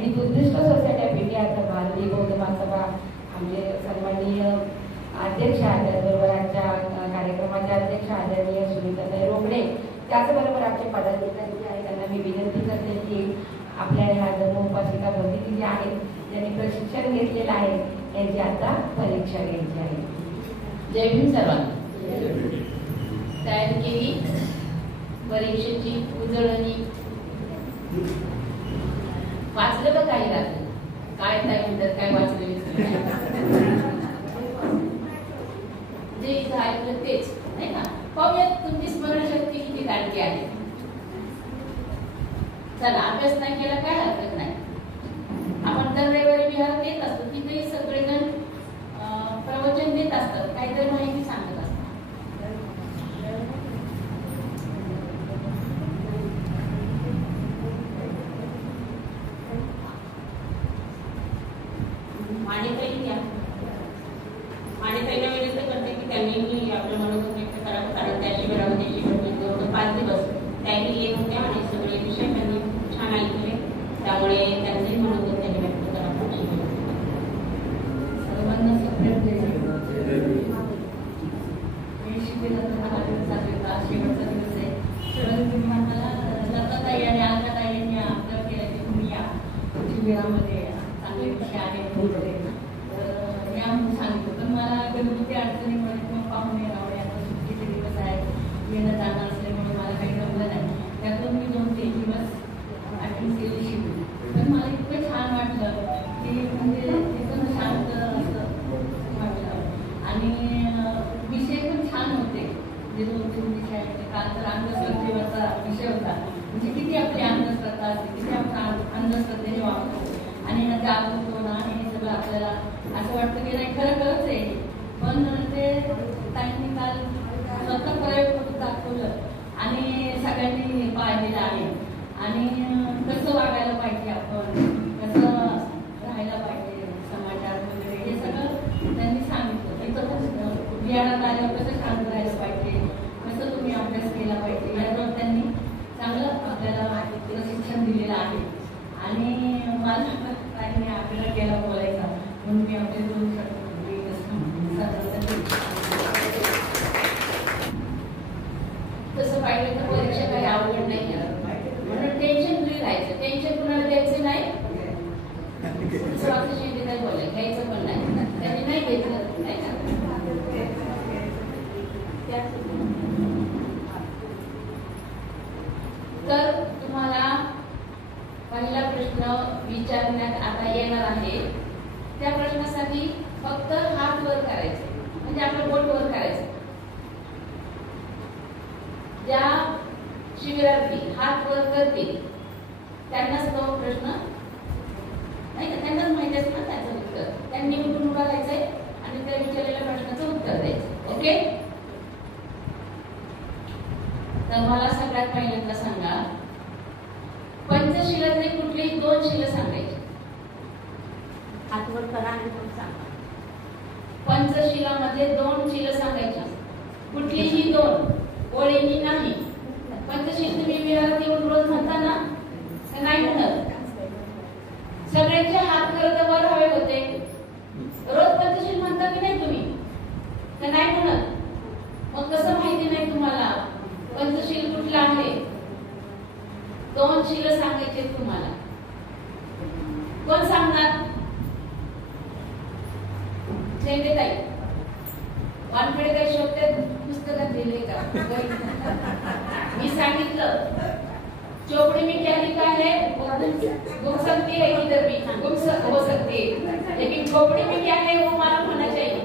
आणि Buddhist society of इंडियाचा भारतीय बौद्ध महासभा आमचे सन्माननीय अध्यक्ष आहेत, त्याचबरोबर आजच्या कार्यक्रमाचे अध्यक्ष आदरणीय सुनीताताई रोकडे, त्याचबरोबर आमचे पदाधिकारी जे आहेत त्यांना मी विनंती करते की आपल्या ह्या धर्मोपासिका भगिनी जे आहेत त्यांनी प्रशिक्षण घेतलेलं आहे त्यांची आता परीक्षा घ्यायची आहे. जय भीम सर्वांना. तयारी केली परीक्षेची उजळणी, वाचलं का काही राहतं काय काय म्हणतात काय वाचलं जे इथं ऐकलं तेच नाही का. पाहूयात तुमची स्मरणशक्ती किती दाटकी आहे. चला, अभ्यास नाही केला काय हरकत नाही. आपण दर रविवारी विहार देत असतो, तिथेही सगळेजण प्रवचन देत असतात, काहीतरी माहिती सांगत असतात. माणिताईला विनंती करते की त्यांनी आपलं मनोगत व्यक्त करावं, कारण त्या शिबिरामध्ये शिबिर 5 दिवस त्यांनी येत होत्या आणि सगळे विषय त्यांनी छान ऐकले, त्यामुळे त्यांचंही मनोगत त्यांनी व्यक्त करावं. सर्वांना शेवटचा दिवस आहे. लताताई आणि अलकाताई यांनी आपलं केलं की तुम्ही या शिबिरामध्ये चांगले विषय आहेत सांगितलं, पण मला घरगुती अडचणीमुळे किंवा पाहुणे रावळे आता सुट्टीचे दिवस आहेत, येणं जाणं असल्यामुळे मला काही जमलं नाही. त्यातून मी 2-3 दिवस अटेंड केली शिकली. पण मला इतकं छान वाटलं की म्हणजे एकदम शांत असं वाटलं आणि विषय पण छान होते. जे 2-3 विषय आहेत, काल तर अंधश्रद्धेवरचा विषय होता. म्हणजे किती आपली अंधश्रद्धा असते, किती आपण अंधश्रद्धेने वापरतो आणि जागरूक होणं आणि हे सगळं आपल्याला असं वाटतं की नाही खरं खरंच आहे. पण ते ताईंनी काल स्वतः प्रयोग करून दाखवलं आणि सगळ्यांनी पाहिलेलं आहे. आणि कसं वागायला पाहिजे, आपण कसं राहायला पाहिजे समाजात वगैरे, हे सगळं त्यांनी सांगितलं. इथं बियाणात आल्यावर कसं शांत राहायला पाहिजे, कसं तुम्ही अभ्यास केला पाहिजे, यावर त्यांनी चांगलं आपल्याला प्रशिक्षण दिलेलं आहे. आणि मला ताईंनी आपल्याला केला बोलायचा म्हणून मी आपले 2 शब्द तसं पाहिलं तर परीक्षा काही आवड नाही म्हणून टेन्शन फ्री राहायचं. टेन्शन कुणाला द्यायचं नाही. स्वार्थी काय बोलायचं घ्यायचं पण नाही, त्यांनी नाही घेतलं नाही ना. तर तुम्हाला पहिला प्रश्न विचारण्यात आता येणार आहे. त्या प्रश्नासाठी फक्त हात वर करायचे, म्हणजे आपलं बोट वर करायचं. ज्या शिबिरार्थी हात वर करतील त्यांनाच तो प्रश्न नाही का, त्यांनाच माहिती असतं ना त्याचं उत्तर. त्यांनी उठून उभा राहायचंय आणि त्या विचारलेल्या प्रश्नाचं उत्तर द्यायचं. ओके, तर मला सगळ्यात पहिल्यांदा सांगा, पंचशिलातले कुठलेही 2 शिला सांगायचे. हातवर करा आणि सांगा. पंचशिलामध्ये 2 शिला सांगायच्या, कुठलीही 2 ओळींनी नाही. पंचशील तुम्ही विहारात येऊन रोज म्हणता ना, तर नाही म्हणत. सगळ्यांचे हात खरं वर हवे होते. रोज पंचशील म्हणता की नाही तुम्ही, तर नाही म्हणत. मग कसं माहिती नाही तुम्हाला पंचशील कुठलं आहे? 2 शिला सांगायचे तुम्हाला. कोण सांगणार? ताई वानखडे काही शब्द पुस्तकात लिहिले का? मी सांगितलं चोपड़ी में क्या लिखा है, घूम सकती है इधर भी, हो सकती है, लेकिन चोपड़ी में क्या है वो मालूम होना चाहिए.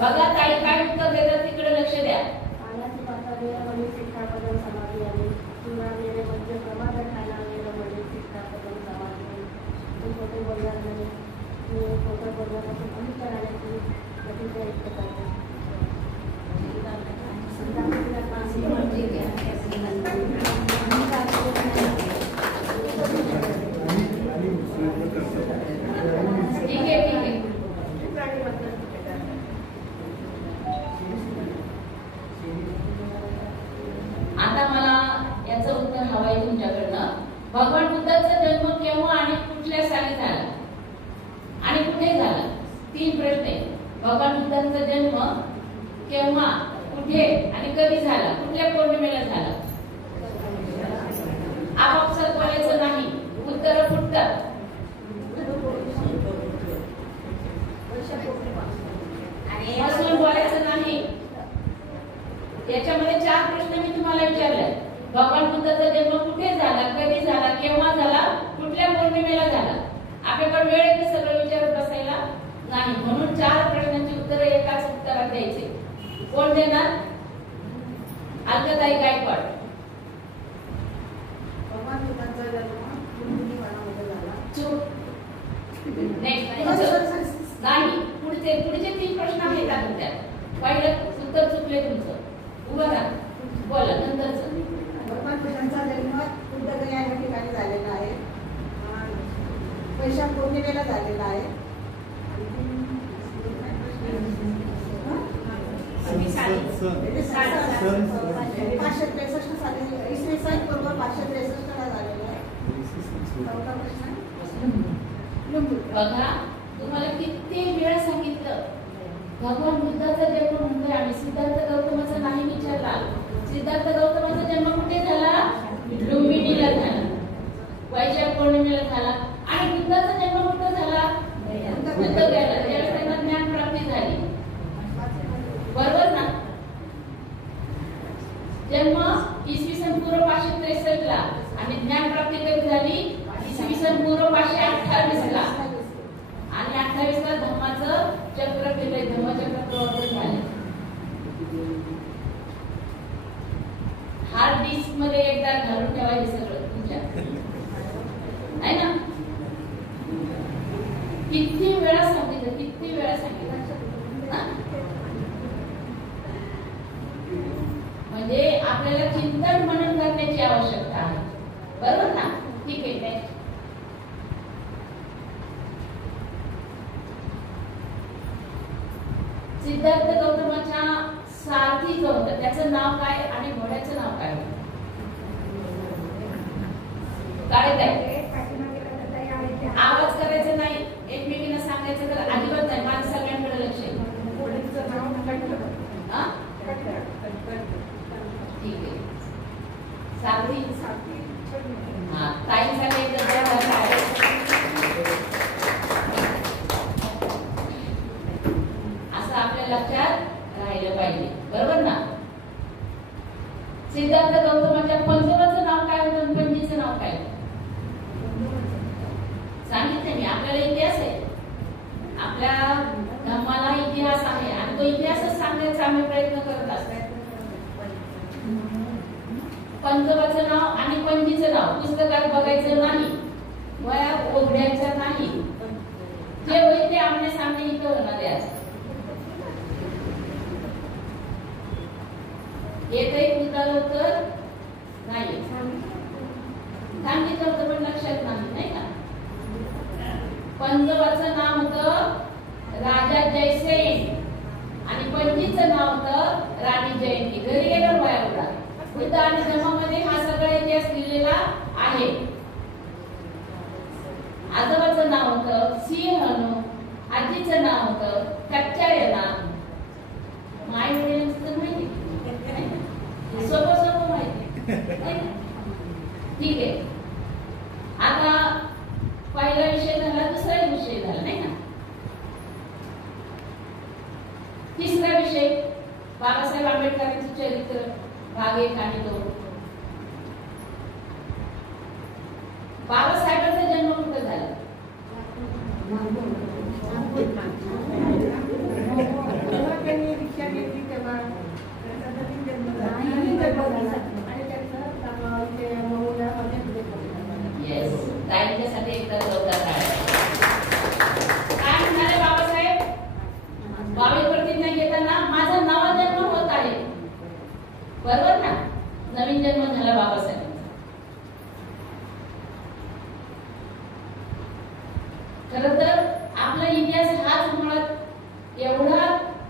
बघा ताई काय उत्तर देतात, तिकडे लक्ष द्या. आता मला जन्म केव्हा, कुठे आणि कधी झाला, कुठल्या पौर्णिमेला झाला? आपापसात बोलायचं नाही, उत्तर फुटतात. बसून बोलायचं नाही. याच्यामध्ये 4 प्रश्न मी तुम्हाला विचारले. भगवान बुद्धाचा जन्म कुठे झाला, कधी झाला, केव्हा झाला, कुठल्या पौर्णिमेला झाला? आपल्याकडे वेळ आहे ते सगळं विचारत बसायला नाही. म्हणून 4 प्रश्नांची उत्तरं एकाच उत्तरात द्यायचे. कोण देणार? अलकाताई गायकवाड. भगवान बुद्धांचा जन्म कुंडली वनामध्ये झाला. नाही, पुढचे 3 प्रश्न आहेत आता त्यात. पहिलं उत्तर चुकले तुमचं. उभं राहा, बोला. नंतरचं भगवान बुद्धांचा जन्म बुद्धगया या ठिकाणी झालेला आहे. वैशाख पौर्णिमेला झालेला आहे. 563 साली, इसवी सन पूर्व 563 ला झालेला आहे. चौथा प्रश्न. बघा, तुम्हाला किती वेळ सांगितलं. भगवान बुद्धाचा जन्म म्हणतोय आम्ही, सिद्धार्थ गौतमाचा नाही विचारला. सिद्धार्थ गौतमाचा जन्म कुठे झाला? लुंबिनीला झाला, वैशाख पौर्णिमेला झाला. आणि बुद्धाचा जन्म कुठे झाला? बुद्धगयाला, ज्यावेळेस त्यांना ज्ञान प्राप्ती झाली. बरोबर ना? जन्म इसवी सन पूर्व 563 ला आणि ज्ञान प्राप्ती कधी झाली? इसवी सन पूर्व 528 ला. आणि 28 ला धम्माचं चक्र फिरले, धम्मचक्र प्रवर्तन झाले. हार्ड डिस्क मध्ये एकदा घालून ठेवायचे सगळं तुमच्या, आहे ना? किती वेळा सांगितलं, किती वेळा सांगितलं. म्हणजे आपल्याला चिंतन मनन करण्याची आवश्यकता आहे. बरोबर ना? ठीक आहे. नेक्स्ट. सिद्धार्थ गौतमाच्या सारथी जो होता त्याचं नाव काय आणि घोड्याचं नाव काय? आवाज करायचा नाही, एकमेकींना सांगायचं तर अजिबात नाही. माझं सगळ्यांकडे लक्ष आहे. ठीक आहे. सारथी ताईंसाठी असं आपल्या लक्षात राहिलं पाहिजे. बरोबर ना? सिद्धार्थ गौतमाच्या पंजोबाचं नाव काय होतं, पंजीचं नाव काय? सांगितलं मी. आपल्याला इतिहास आहे, आपल्या धम्माला इतिहास आहे आणि तो इतिहासच सांगण्याचा आम्ही प्रयत्न करत असतो. पंजोबाचं नाव आणि पंजीचं नाव पुस्तकात बघायचं नाही, वया ओघड्याचं नाही. जे होईल ते आमने सामने इथं होणार आहे. एकही पुस्तकाला उत्तर नाही सांगितलं होतं पण लक्षात नाही का? पंजोबाचं नाव होतं राजा जयसेन आणि पंजीचं नाव होतं राणी जयंती. घरी गेल्यावर वया उडा. बुद्ध आणि धम्मामध्ये हा सगळा इतिहास लिहिलेला आहे. आजोबाचं नाव होतं सिंहनु, आजीचं नाव होतं कच्चायना. माय वडिलांचं तर माहिती, सोपं माहिती. ठीक आहे. आता पहिला विषय झाला, दुसरा विषय झाला नाही का? तिसरा विषय बाबासाहेब आंबेडकरांचं चरित्र भाग 1 आणि 2. बाबासाहेबांचा जन्म कुठे झाला? ताईंच्यासाठी एकदा जोरदार टाळ्या. काय म्हणाले बाबासाहेब? 22 प्रतिज्ञा घेताना माझा नवा जन्म होत आहे. बरोबर ना? नवीन जन्म झाला बाबासाहेब. खरं तर आपला इतिहास हाच मुळात एवढा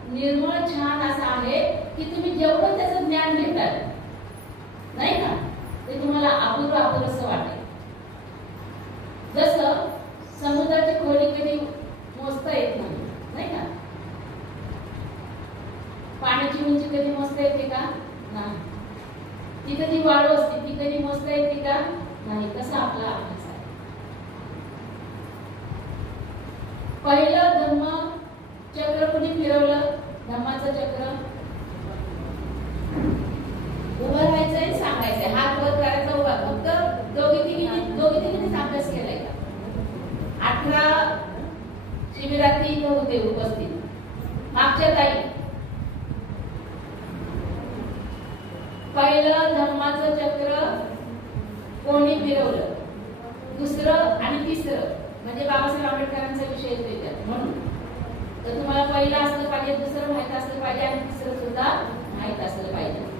निर्मळ छान असा आहे की तुम्ही जेवढं त्याचं ज्ञान घेताल नाही का, ते तुम्हाला अपुरं अपुरंसं वाटेल. जसं समुद्राची खोली कधी मोजता येत नाही का? का नाही. कसा आपला अभ्यास आहे. पहिलं धम्म चक्र कुणी फिरवलं? धम्माचं चक्र. उभं राहायचंय, सांगायचंय, हात वर करायचा, उभा. फक्त दोघी तिघींनीच अभ्यास केलाय का? 18 शिबिरार्थी इथं होते उपस्थित. मागच्या ताई पहिलं धम्माचं चक्र कोणी फिरवलं? दुसरं आणि तिसरं म्हणजे बाबासाहेब आंबेडकरांचा विषय त्याच्यात. म्हणून तर तुम्हाला पहिलं असलं पाहिजे, दुसरं माहित असलं पाहिजे आणि तिसरं सुद्धा माहित असलं पाहिजे.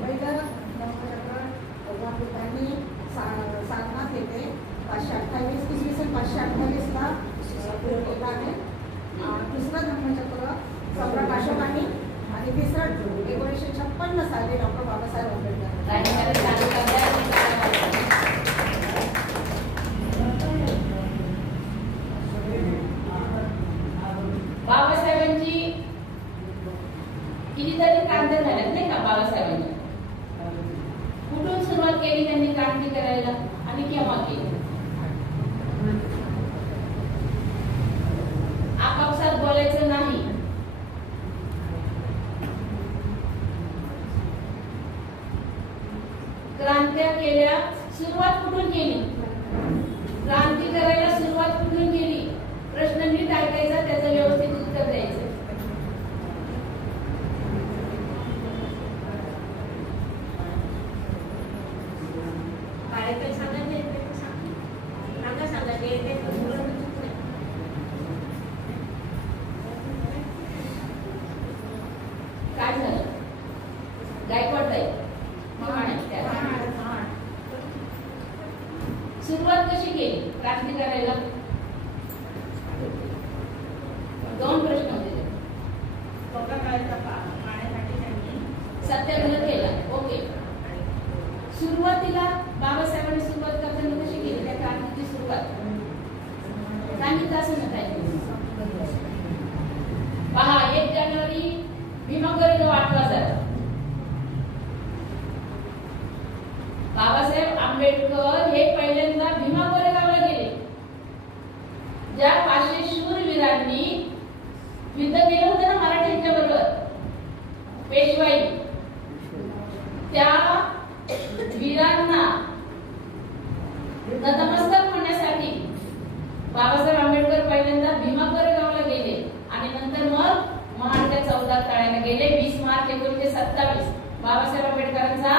पहिलं धम्मचक्र भगवान साधनात येते 528 इसवी सन 528ला होत आहे. दुसरं धम्मचक्र सम्राट अशोकांनी आणि तिसरं 1956 साली डॉक्टर बाबासाहेब आंबेडकर. बाबासाहेबांची कितीतरी क्रांती झाल्यात नाही का? बाबासाहेबांनी कुठून सुरुवात केली त्यांनी क्रांती करायला आणि केव्हा केली? आपापसात बोलायचं नाही. क्रांत्या केल्या. सुरुवात कुठून केली? क्रांती करायला सुरुवात कुठून केली? प्रश्न नीट ऐकायचा, त्याचं व्यवस्थित उत्तर द्यायचं. काय झालं? गायकवाड ताई सुरुवात कशी केली क्रांती करायला? दोन प्रश्न होते. सत्याग्रह केला. ओके. सुरुवातीला बाबासाहेबांनी सुरुवात करताना कशी केली त्या क्रांतीची सुरुवात? सांगितलं असं ना काय? पहा, 1 जानेवारी भीमा कोरेगाव 8 वाजता बाबासाहेब आंबेडकर हे पहिल्यांदा भीमा कोरेगावला गेले. ज्या 500 शूरवीरांनी युद्ध केलं होतं ना मराठ्यांच्या बरोबर, पेशवाई, त्या वीरांना नतमस्तक होण्यासाठी बाबासाहेब आंबेडकर पहिल्यांदा भीमा कोरेगावला गेले आणि नंतर मग महाडच्या 14 तळ्याला गेले. 20 मार्च 1927 बाबासाहेब आंबेडकरांचा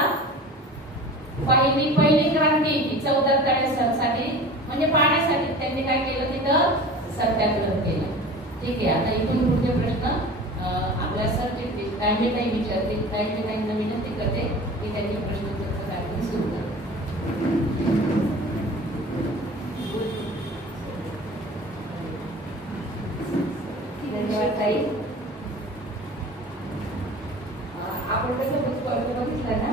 पहिली क्रांती 14 तळ्यासाठी म्हणजे पाण्यासाठी त्यांनी काय केलं? तिथं सत्याग्रह केला. ठीक आहे. आता इथून पुढचे प्रश्न आपल्या सरचिटणीस ताई विचारतील. ताईंना विनंती करते की त्यांनी प्रश्नोत्तराचा कार्यक्रम सुरू करा. धन्यवाद ताई. आपण कसं बघितलं ना,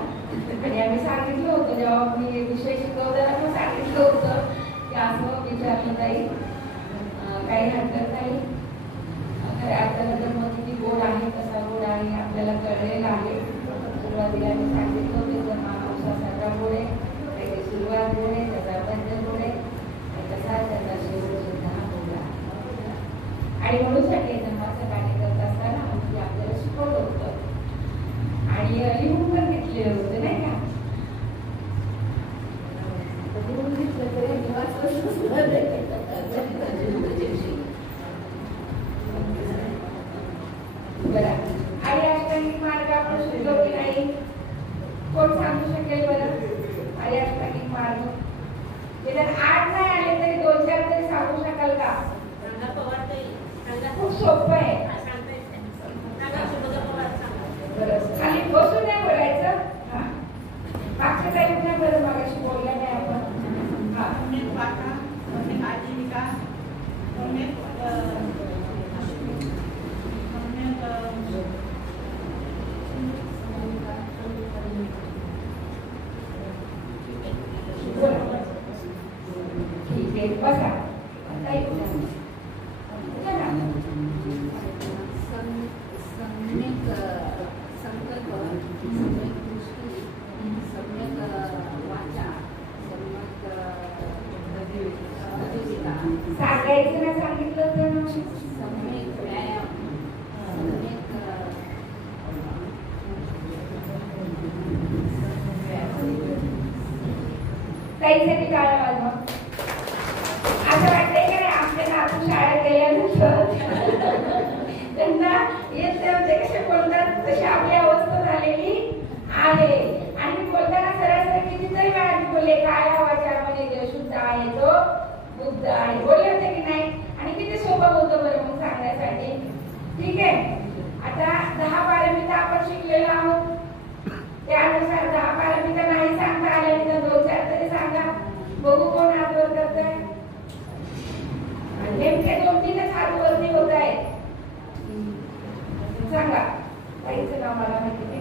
आणि आम्ही सांगितलं होतं जेव्हा मी विषय शिकवताना पण सांगितलं होतं की असं विचारलं ताई. काही हरकत नाही. खऱ्या अर्थानं मग किती गोड आहे, कसा गोड आहे आपल्याला कळलेलं आहे. सुरुवातीला मी सांगितलं होतं तर महावंशासारखा गोड आहे, त्याची सुरुवात गोड आहे, त्याचा बंध गोड आहे, तसा त्याचा शेवट सुद्धा गोड आहे. आणि म्हणूनसाठी धर्माचं कार्य करत असताना आम्ही आपल्याला शिकवलं होतं आणि लिहून पण घेतलेलं होतं नाही का? लिहून घेतलं तरी बरं. आणि अष्टांगिक मार्ग आपण शिकलो की नाही? कोण सांगू शकेल बरं? आणि अष्टांगिक मार्ग जर 8 नाही आले तरी 2-4 तरी सांगू शकाल का? खूप सोपं आहे. बरं, खाली बसून नाही बोलायचं. हा, मागच्या काही नाही बरं, मागाशी बोलल्या नाही आपण. ठीक आहे, बसा. काही जण सांगितलं तर काहीसाठी काय वाजवा असं वाटतंय का नाही आमच्या नातू शाळेत गेल्यानंतर त्यांना येत होते कसे बोलतात तशी आपली अवस्था झालेली आहे. आणि बोलताना सरासरी कितीतरी वेळा बोलले काय आवाजामध्ये जो शुद्ध आहे तो बुद्ध आहे बोलले होते की नाही. आणि किती सोपं होतं बरं मग सांगण्यासाठी. ठीक आहे आता 10 पारमिता आपण शिकलेलो आहोत. त्यानुसार 10 पारमिता नाही सांगता आल्या तर 2-4 तरी सांगा बघू कोण हात वर करतंय. नेमके 2-3च हात वरती होत आहेत. सांगा काहीच नाव मला माहिती नाही.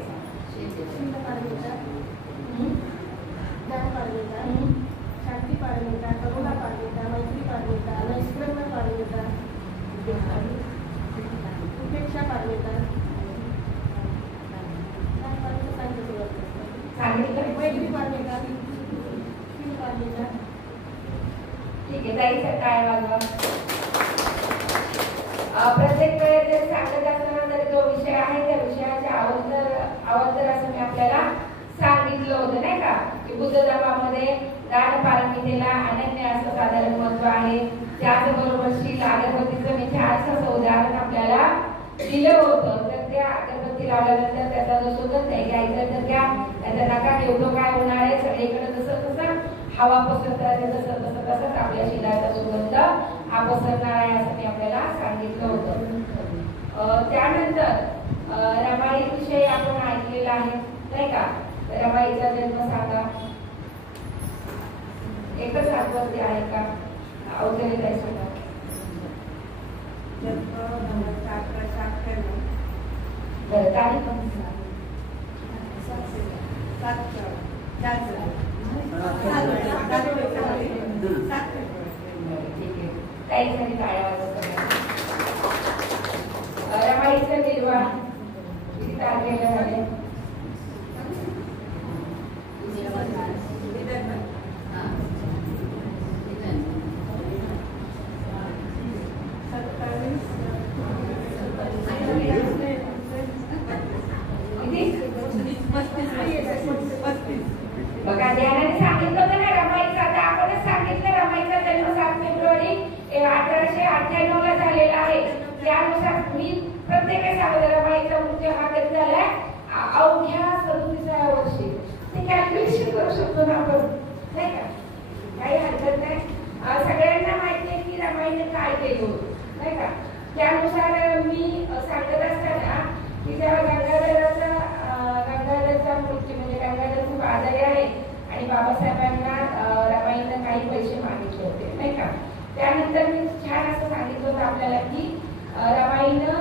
शांती पारमिता, करुणा पारमिता, मैत्री पारमिता, नैष्कर्म्य पारमिता, उपेक्षा पारमिता. मैत्री पारमिता, पारमिता. ठीक आहे जायचं काय वाजवा. प्रत्येक वेळेस सांगत असताना जर जो विषय आहे त्या विषयाच्या अवतर असं मी आपल्याला सांगितलं होतं नाही का की बुद्ध धर्मामध्ये दान पारमितेला अनन्य असं साधारण महत्व आहे. त्याचबरोबर श्री अगरबत्तीचं मी छानसं उदाहरण आपल्याला दिलं होतं. तर त्या अगरबत्ती लावल्यानंतर त्याचा जो सुगंध आहे घ्यायचा तर त्याच्या नका एवढं काय होणार आहे सगळीकडे जसं तसं हवा पसरत तसं तसंच आपल्या शिलाचा सुगंध हा पसरणार आहे असं मी आपल्याला सांगितलं होतं. त्यानंतर रमाई विषयी आपण ऐकलेला आहे नाही का. रमाईचा जन्म सांगा. एकच हातवरती आहे का अवतरित आहे सांगा. बरं तारीख पण काही जणी टाळ्या वाजवतात. रमाईचं निर्वाण किती तारखेला झाले. बघा ध्यानाने सांगितलं होतं ना रमाईचा. आता आपणच सांगितलं रमाईचा जन्म 7 फेब्रुवारी 1898 ला झालेला आहे. त्यानुसार मी प्रत्येकाला सांगतो रमाईचा मृत्यू हा कधी झालाय अवघ्या 37व्या वर्षी. ते कॅल्क्युलेशन करू शकतो ना आपण नाही का. काही हरकत नाही. सगळ्यांना माहिती आहे की रमाईने काय केलं होतं नाही का. त्यानुसार मी सांगत असताना की जेव्हा गंगाधरचा मृत्यू म्हणजे गंगाधर खूप आजारी आहे आणि बाबासाहेबांना रमाईनं काही पैसे मागितले होते नाही का. त्यानंतर मी छान असं सांगितलं होतं आपल्याला की रमाईनं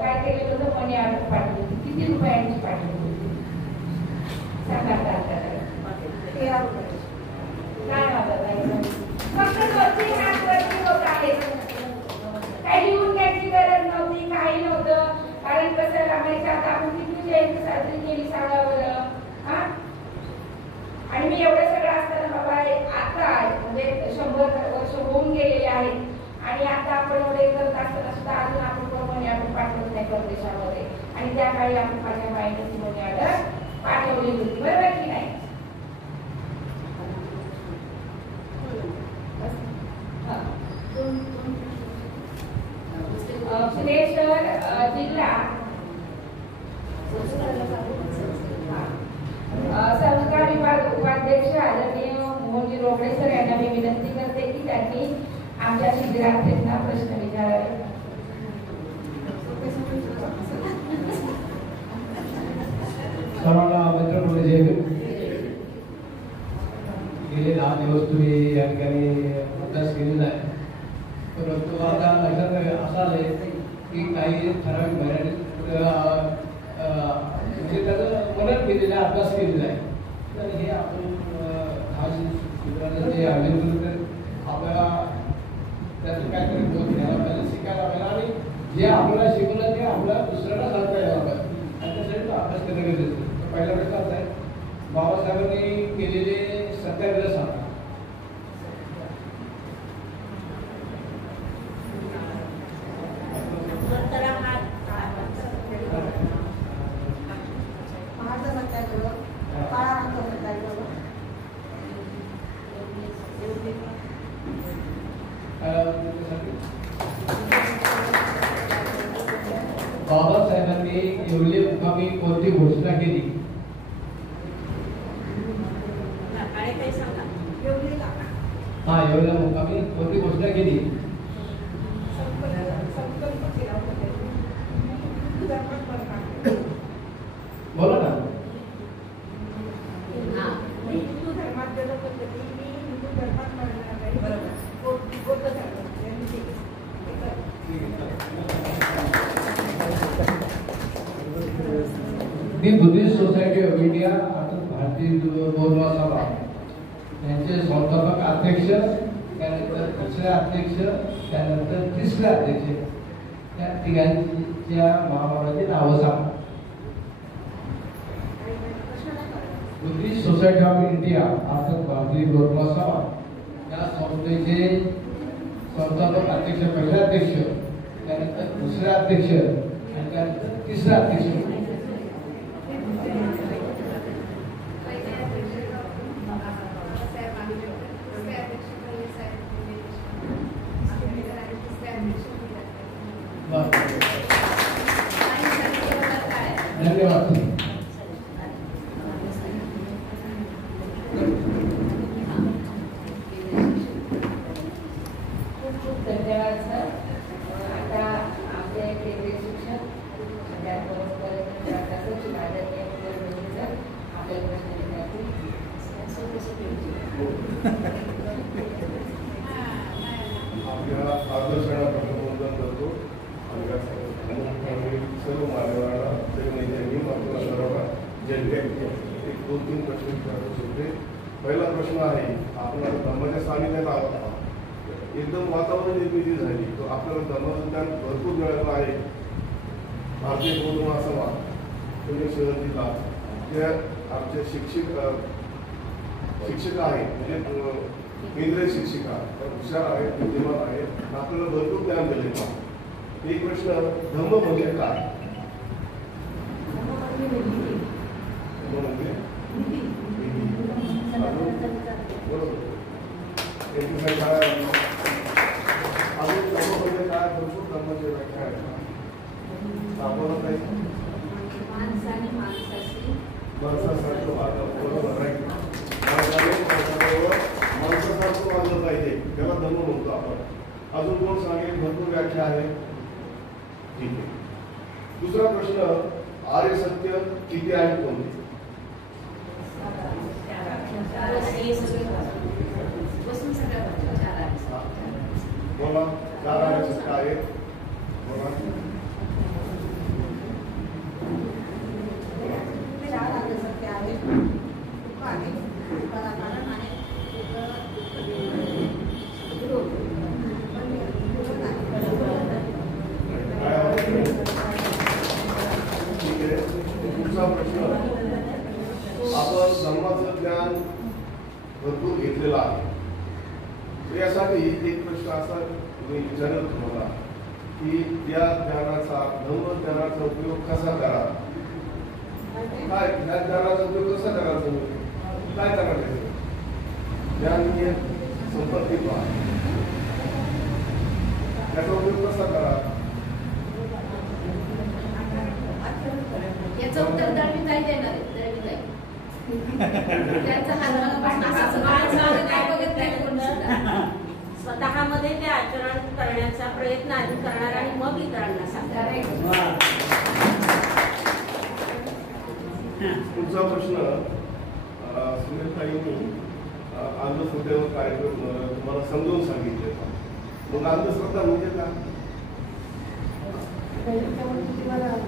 काय केलेलं होतं मनी ऑर्डर पाठवली होती. किती रुपयांची पाठवली होती सांगा. काय वाटत फक्त 2-3 हात वरती होत आहेत. काही लिहून घ्यायची गरज नव्हती काही नव्हतं. कारण कसं रमाईचं आता आपण किती जयंती साजरी केली सांगा बरं. आणि मी एवढं सगळं असताना बाबा आता म्हणजे 100 वर्ष होऊन गेलेले आहेत आणि आता आपण एवढे करत असताना सुद्धा अजून आपण कोण मनी ऑर्डर पाठवत नाही परदेशामध्ये. आणि त्या काळी आपण माझ्या बाईने ती मनी ऑर्डर पाठवली होती बरोबर की नाही. सिद्धेश्वर जिल्हा संस्कार विभाग उपाध्यक्ष आदरणीय मोहनजी रोकडे सर यांना मी विनंती करते की त्यांनी आमच्या शिबिरार्थींना प्रश्न विचारावे. सर्वांना मित्र गेले 10 दिवस तुम्ही या ठिकाणी अभ्यास केलेला आहे. परंतु आता लक्षात असं आलंय की काही ठराविक मर्यादित म्हणजे त्याचं मदत केलेला अभ्यास केलेला आहे. तर हे आपण जे आयोजन केलं तर आपल्याला त्याचं काहीतरी बोध घ्यायला पाहिजे शिकायला पाहिजे आणि जे आपल्याला शिकवलं ते आपल्याला दुसऱ्याला सांगता यायला पाहिजे आणि त्यासाठी अभ्यास करणं गरजेचं आहे. पहिला प्रश्न आहे बाबासाहेबांनी केलेले सत्याग्रह सांगा. बाबासाहेबांनी येवले मुकामी कोणती घोषणा केली? हा, येवले मुकामी कोणती घोषणा केली? बोला ना. हिंदू धर्मात गेलो पद्धती मी हिंदू धर्मात म्हणणार नाही. बौद्ध धर्मात दी बुद्धिस्ट सोसायटी ऑफ इंडिया अर्थात भारतीय गौरव सभा यांचे संस्थापक अध्यक्ष, त्यानंतर दुसरे अध्यक्ष, त्यानंतर तिसरे अध्यक्ष, त्या तिघांच्या महामाराची नावं सांगा. बुद्धिस्ट सोसायटी ऑफ इंडिया अर्थात भारतीय गौरव सभा या संस्थेचे संस्थापक अध्यक्ष, पहिले अध्यक्ष, त्यानंतर दुसरे अध्यक्ष आणि त्यानंतर तिसरे अध्यक्ष. धन्यवाद. खूप धन्यवाद सर. आता आपले केंद्रीय शिक्षक आपल्याला प्रश्न विचारतील. आपल्या आदर्शाला प्रश्नबोधन करतो. सर्व मान्यवरांना, सर्व नेत्यांनी आपल्याला सर्वांना जनते एक 2-3 प्रश्न विचारतो शकते. पहिला प्रश्न आहे, आपण धर्माच्या सानिध्यात आहोत. एकदम वातावरण निर्मिती झाली, तो आपल्याला धर्माचं ज्ञान भरपूर मिळालं आहे. भारतीय बौद्ध महासभा पुणे शहर जिल्हा जे आमचे शिक्षक आहेत, म्हणजे केंद्रीय शिक्षिका हुशार आहेत, बुद्धिमान आहेत, आपल्याला भरपूर ज्ञान दिलेलं आहे. एक प्रश्न, धम्म म्हणजे काय? बरोबर. अजून धर्म म्हणजे काय? भरपूर धर्माचे व्याख्या आहेत. आपल्याला काही माणसासारखं वागणं, बरोबर आहे. माणसासारखं वागलं पाहिजे, त्याला धर्म म्हणतो आपण. अजून कोण सांगेल? भरपूर व्याख्या आहे. ठीक आहे. दुसरा प्रश्न, आर्य सत्य किती आहे, कोणते? बोला. 4 आर्य सत्य आहेत. बोला. 4 आर्य सत्य आहेत. पुढचा प्रश्न, आपण धर्माचं ज्ञान भरपूर घेतलेलं आहे. यासाठी एक प्रश्न असा मी विचारत तुम्हाला की या ज्ञानाचा, धर्म ज्ञानाचा उपयोग कसा करा? काय या ज्ञानाचा उपयोग कसा करायचा? काय करायचं? ज्ञान म्हणजे संपत्ती आहे, याचा उपयोग कसा करा? याचं उत्तर दळवीताई देणार आहे. दळवीताई स्वतःमध्ये ते आचरण करण्याचा प्रयत्न आधी करणार आणि मग इतरांना सांगणार. पुढचा प्रश्न, सुनीलताईंनी अंधश्रद्धेवर कार्यक्रम तुम्हाला समजावून सांगितले. मग अंधश्रद्धा म्हणजे काय?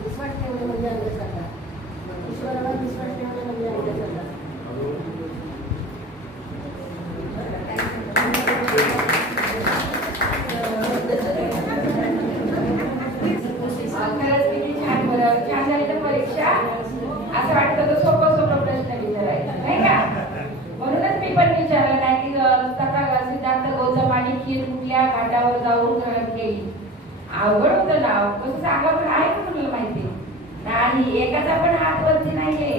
विश्वास ठेवणे म्हणजे अंधश्रद्धा. ईश्वरावर विश्वास ठेवणे म्हणजे अंधश्रद्धा. खरंच किती छान. बरं, छान झाली तर परीक्षा. असं वाटतं तर सोपं प्रश्न विचारायचा नाही का? म्हणूनच मी पण विचारलं नाही की सिद्धार्थ गौतमाने खीर कुठल्या घाटावर जाऊन ग्रहण केली. अवघड होतं नाव, कसं सांगा पण आहे का तुम्हाला माहिती? नाही, एखादा पण हात वरती नाहीये.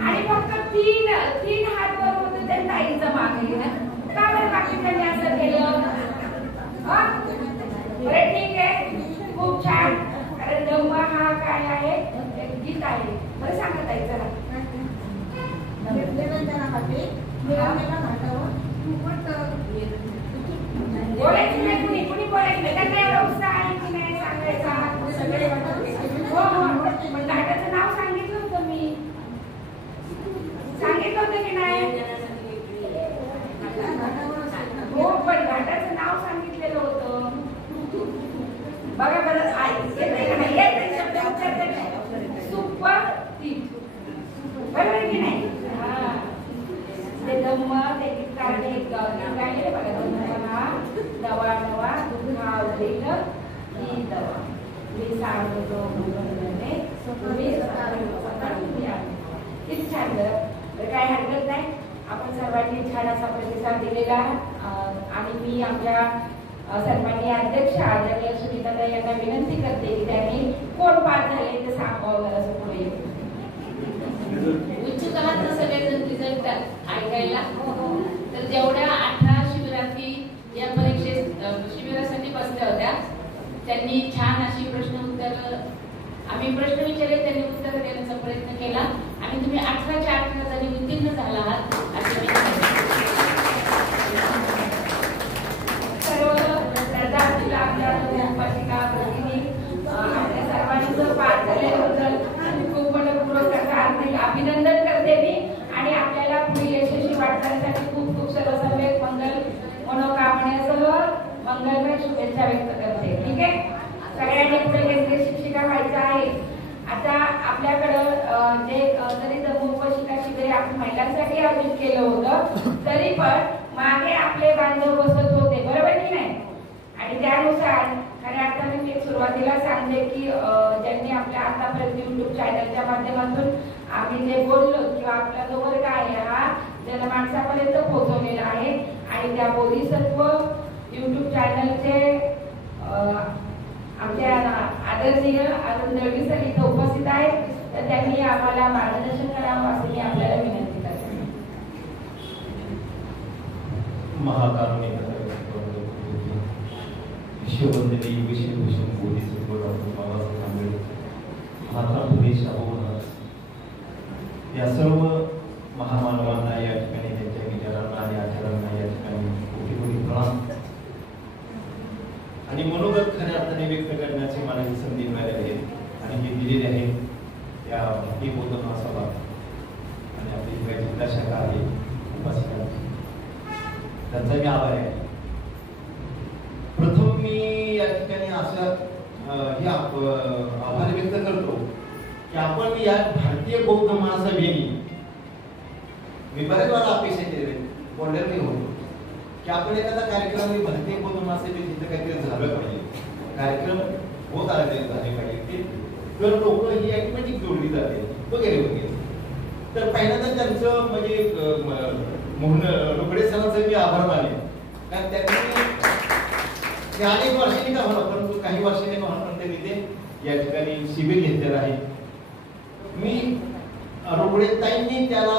आणि फक्त खूप छान. कारण धम्म हा काय आहे, एक गीत आहे. बरं सांगा ताई, चला. निरंजना हाते मिळालेल्या घाटावर खूपच बोलायचं नाही, कुणी कुणी बोलायचं नाही. त्यांना एवढा उत्साह आहे की नाही सांगायचा. सगळे हो हो, पण घाटाचं नाव सांगितलं होतं मी. सांगितलं होतं की नाही? हो, पण घाटाचं नाव सांगितलेलं होतं. बघा बरं, येतंय का नाही? येतंय शब्द उच्चारता नाही. सुपरतीत. बरोबर आहे की नाही? हा. ते धम्म, ते गीतकारने एक गीत गायलेलं बघा. धम्मना नवा नवा दुखावलेल ही दवा. मी सांगतो म्हणून तुम्ही स्वतः तुम्ही आहे. किती छान बरं. काय हरकत नाही. आपण सर्वांनी छान असा प्रतिसाद दिलेला. आणि मी आमच्या सन्माननीय अध्यक्ष आदरणीय सुनीताताई यांना विनंती करते की त्यांनी कोण पास झाले ते सांगावं जरा पुढे. उच्च काळात सगळेजण रिझल्ट ऐकायला. तर जेवढ्या 18 शिबिरार्थी या परीक्षेत शिबिरासाठी बसल्या होत्या त्यांनी छान अशी प्रश्न उत्तर, आम्ही प्रश्न विचारले, त्यांनी उत्तर देण्याचा प्रयत्न केला आणि तुम्ही 18च्या 18 जणी उत्तीर्ण झाला आहात असे मी सर्व श्रद्धार्थीला आपल्या उपासिका भगिनी आपल्या सर्वांचं पास झाल्याबद्दल खूप मनपूर्वक त्याचा हार्दिक अभिनंदन करते मी. आणि आपल्याला पुढील यशस्वी वाटण्यासाठी खूप खूप सर्वसमवेत मंगल मनोकामनेसह मंगलमय शुभेच्छा व्यक्त करते. ठीक आहे, सगळ्यांनी पुढे केंद्रीय शिक्षिका व्हायचं आहे. आता आपल्याकडं जे जरी उपशिका शिबिरे आपण महिलांसाठी आयोजित केलं होतं तरी पण मागे आपले बांधव बसत होते, बरोबर की नाही? आणि त्यानुसार खऱ्या अर्थाने मी सुरुवातीला सांगते की ज्यांनी आपल्या आतापर्यंत युट्यूब चॅनलच्या माध्यमातून आम्ही जे बोललो किंवा आपला जो वर्ग आहे हा जनमानसापर्यंत पोहोचवलेला आहे. आणि त्या बोधिसत्व युट्यूब चॅनलचे आमच्या आदरणीय अरुण दळवी सर इथं उपस्थित आहेत. तर त्यांनी आम्हाला मार्गदर्शन करावं असं मी आपल्याला विनंती करते. महाकारुण्य विश्ववंदनीय विश्वभूषण बोधिसत्व डॉक्टर बाबासाहेब आंबेडकर, महात्मा फुले शाहू महाराज या सर्व महामानवांना या ठिकाणी त्यांच्या विचारांना आणि आचारांना या ठिकाणी कोटी कोटी प्रणाम. आणि मनोगत खऱ्या अर्थाने व्यक्त करण्याची मला ही संधी मिळाली आहे आणि हे दिलेले आहे त्या भक्ती बौद्ध महासभा आणि आपली काही जिल्हा शाखा आहे उपासिका, त्यांचा मी आभार आहे. प्रथम मी या ठिकाणी असं हे आभार व्यक्त करतो की आपण या भारतीय बौद्ध महासभेने, मी बरेच वेळा अपेक्षा केले बोलणार नाही होतो की आपण एखादा कार्यक्रम भारतीय बौद्ध महासभेत जिथं काहीतरी झालं पाहिजे, कार्यक्रम होत आले झाले पाहिजे, तर लोक ही ऍक्टिव्हिटी जोडली जाते वगैरे वगैरे. तर पहिल्यांदा त्यांचं म्हणजे रोकडे सरांचं मी आभार माने, कारण त्यांनी अनेक वर्षांनी का होणार परंतु काही वर्षांनी का होणार पण त्यांनी ते या ठिकाणी शिबिर घेतलेलं आहे. मी रोकडे ताईंनी त्याला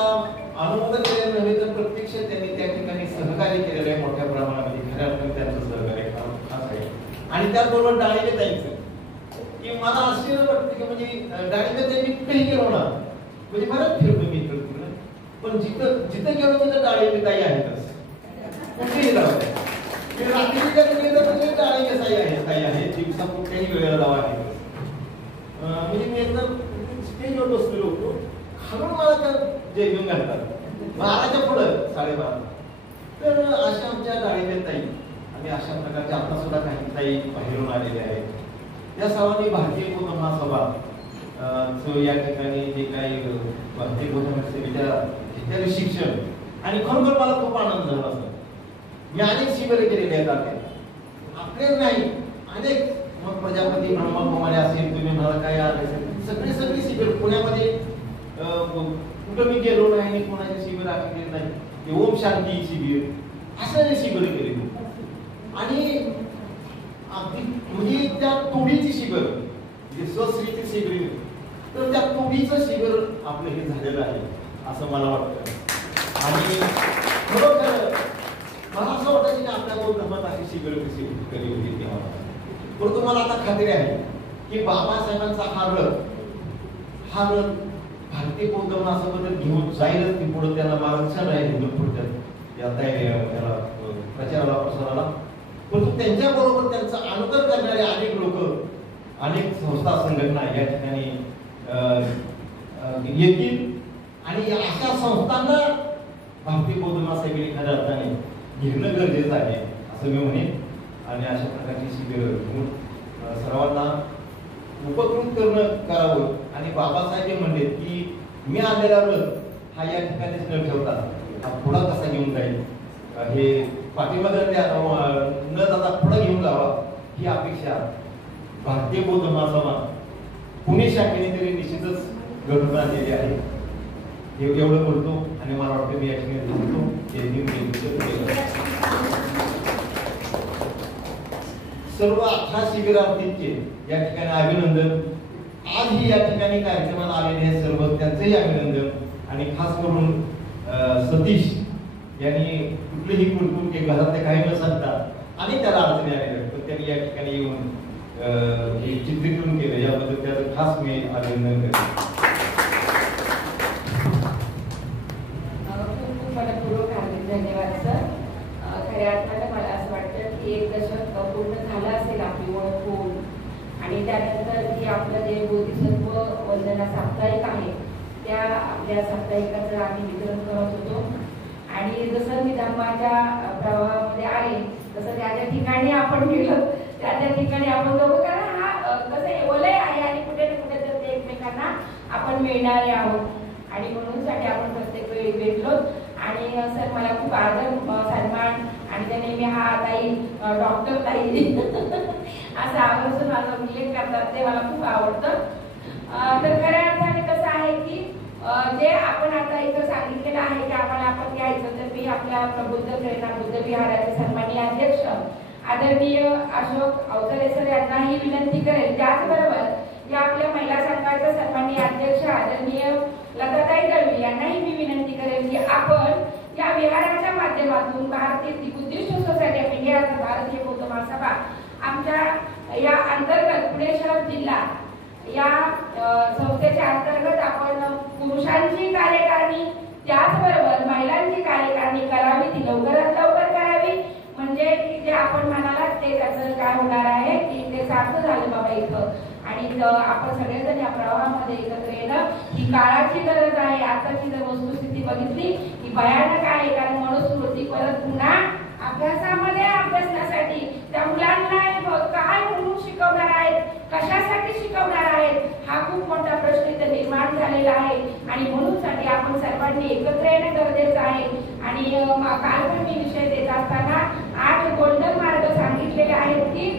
अनुमोदन केलेलं नव्हे तर प्रत्यक्ष त्यांनी त्या ठिकाणी सहकार्य केलेलं आहे मोठ्या प्रमाणामध्ये. खऱ्या अर्थाने त्यांचं सहकार्य खास आहे. आणि त्याचबरोबर डाळिंबे ताईंचं की मला आश्चर्य वाटतं की म्हणजे डाळिंबे ताईंनी कुठेही गेलो ना म्हणजे बरंच फिरतो मी इकडं, पण जिथं जिथं गेलो तिथं डाळिंबे ताई आहेतच, कुठेही जाऊ रात्रीच्या म्हणजे डाळिंबे ताई आहे दिवसा कुठल्याही वेळेला जावा आहे. म्हणजे मी एकदम स्टेजवर बसलेलो होतो, खालून मला त्या जय घेऊन घालतात 12च्या पुढं 12:30. तर अशा आमच्या डाळिंबे ताई आणि अशा प्रकारच्या आता सुद्धा काही ताई बाहेरून आलेल्या आहेत. त्या सर्वांनी भारतीय बौद्ध महासभा या ठिकाणी जे काही भारतीय बौद्ध महासभेच्या इत्यादी शिक्षण आणि खरोखर मला खूप आनंद झाला असं. मी अनेक शिबिरे केलेले आहेत आपले नाही अनेक, मग प्रजापती ब्रह्मकुमारी असेल, तुम्ही मला काय असेल, सगळी शिबिर पुण्यामध्ये कुठं मी गेलो नाही आणि कोणाचे शिबिर आम्ही केले नाही. ओम शांती शिबिर असं शिबिर केलेली आणि अगदी म्हणजे त्या तोडीची शिबिर म्हणजे स्वश्रीची शिबिर, तर त्या तोडीचं शिबिर आपलं हे झालेलं आहे असं मला वाटतं. आणि खरोखर मला असं वाटतं की आपल्या बौद्ध धर्मात अशी शिबिर कशी केली होती तेव्हा परंतु मला आता खात्री आहे की बाबासाहेबांचा हा रथ भारतीय बौद्ध महासभेत घेऊन जाईलच की पुढे त्याला मार्गदर्शन राहील पुढच्या याला प्रचाराला प्रसाराला. परंतु त्यांच्या बरोबर त्यांचं अनुकरण करणारे अनेक लोक, अनेक संस्था संघटना या ठिकाणी येतील आणि अशा संस्थांना भारतीय बौद्ध महासभेने खऱ्या अर्थाने घेणं गरजेचं आहे असं मी म्हणेन. आणि अशा प्रकारची शिबिरं घेऊन सर्वांना उपकृत करावं. आणि बाबासाहेब हे म्हणले की मी आणलेला रथ हा या ठिकाणीच न ठेवता हा पुढा कसा घेऊन जाईल, हे पाठीमागे न जाता पुढे घेऊन जावा ही अपेक्षा भारतीय बौद्ध महासभा पुणे शाखेने तरी निश्चितच घडून आणलेली आहे. एवढं बोलतो आणि मला वाटतं मी या ठिकाणी बोलतो. सर्व 18 शिबिरार्थींचे या ठिकाणी अभिनंदन. आज ही या ठिकाणी कार्यक्रमाला आलेले आहेत सर्व त्यांचेही अभिनंदन. आणि खास करून सतीश यांनी कुठलीही कुरकुर के घरातले काही न सांगता आणि त्याला अडचणी आलेल्या पण त्यांनी या ठिकाणी येऊन हे चित्रीकरण केलं याबद्दल त्याचं खास मी अभिनंदन करतो. खूप मनपूर्वक धन्यवाद सर. खऱ्या अर्थानं मला असं वाटतं की 1 दशक पूर्ण झालं असेल आपली ओळख होऊन. आणि त्यानंतर की आपलं जे बोधिसत्व वंदना साप्ताहिक आहे त्या आपल्या साप्ताहिकाचं आम्ही वितरण करत होतो. आणि जसं मी धर्माच्या प्रवाहामध्ये आले तसं त्या त्या ठिकाणी आपण गेलो त्या ठिकाणी आपण बघू कारण हा कसं वलय आहे आणि कुठे ना कुठे तर ते एकमेकांना आपण मिळणारे आहोत. आणि म्हणून साठी आपण प्रत्येक वेळी भेटलो. आणि सर मला खूप आदर सन्मान आणि त्याने मी हा ताई डॉक्टर ताई असं आवर्जून माझा उल्लेख करतात ते मला खूप आवडतं. तर खऱ्या अर्थाने कसं आहे की जे आपण आता इथं सांगितलेलं आहे की आम्हाला आपण घ्यायचं तर मी आपल्या प्रबुद्ध प्रेरणा बुद्ध विहाराचे सन्माननीय अध्यक्ष आदरणीय अशोक अवतरे सर यांनाही विनंती करेल. त्याचबरोबर या आपल्या महिला संघाचे सन्माननीय अध्यक्ष आदरणीय लताताई दळवी यांनाही मी विनंती करेल की आपण या विहाराच्या माध्यमातून भारतीय बुद्धिस्ट सोसायटी ऑफ इंडिया भारतीय बौद्ध महासभा आमच्या या अंतर्गत पुणे शहर जिल्हा या संस्थेच्या अंतर्गत आपण पुरुषांची कार्यकारिणी त्याचबरोबर महिलांची कार्यकारिणी करावी ती लवकरात लवकर करावी. म्हणजे जे आपण म्हणाला ते त्याचं काय होणार आहे की ते सार्थ झालं बाबा इथं. आणि आपण सगळेजण या प्रवाहामध्ये एकत्र येणं ही काळाची गरज आहे. आताची जर वस्तुस्थिती बघितली की भयानक आहे कारण मनुस्मृती परत पुन्हा अभ्यासामध्ये अभ्यासण्यासाठी त्या मुलांना काय म्हणून शिकवणार आहेत कशासाठी शिकवणार आहेत हा खूप मोठा प्रश्न इथे निर्माण झालेला आहे. आणि म्हणून साठी आपण सर्वांनी एकत्र येणं गरजेचं आहे. आणि काल पण मी विषय देत असताना 8 गोल्डन मार्ग सांगितलेले आहेत की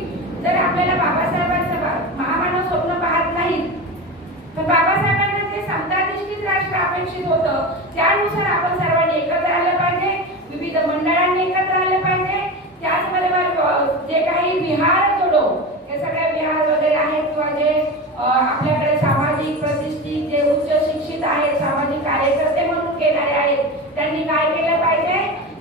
जर आपल्याला बाबासाहेबांचं महामानव स्वप्न पाहत नाहीत तर बाबासाहेबांना जे समताधिष्ठित राष्ट्र अपेक्षित होतं त्यानुसार आपण सर्वांनी एकत्र आलं पाहिजे. विविध मंडळांनी एकत्र आले पाहिजे. त्याचबरोबर जे काही विहार जोडो हे सगळे विहार वगैरे आहेत किंवा जे आपल्याकडे सामाजिक प्रतिष्ठित जे उच्च शिक्षित आहेत सामाजिक कार्यकर्ते म्हणून केणारे आहेत त्यांनी काय केलं पाहिजे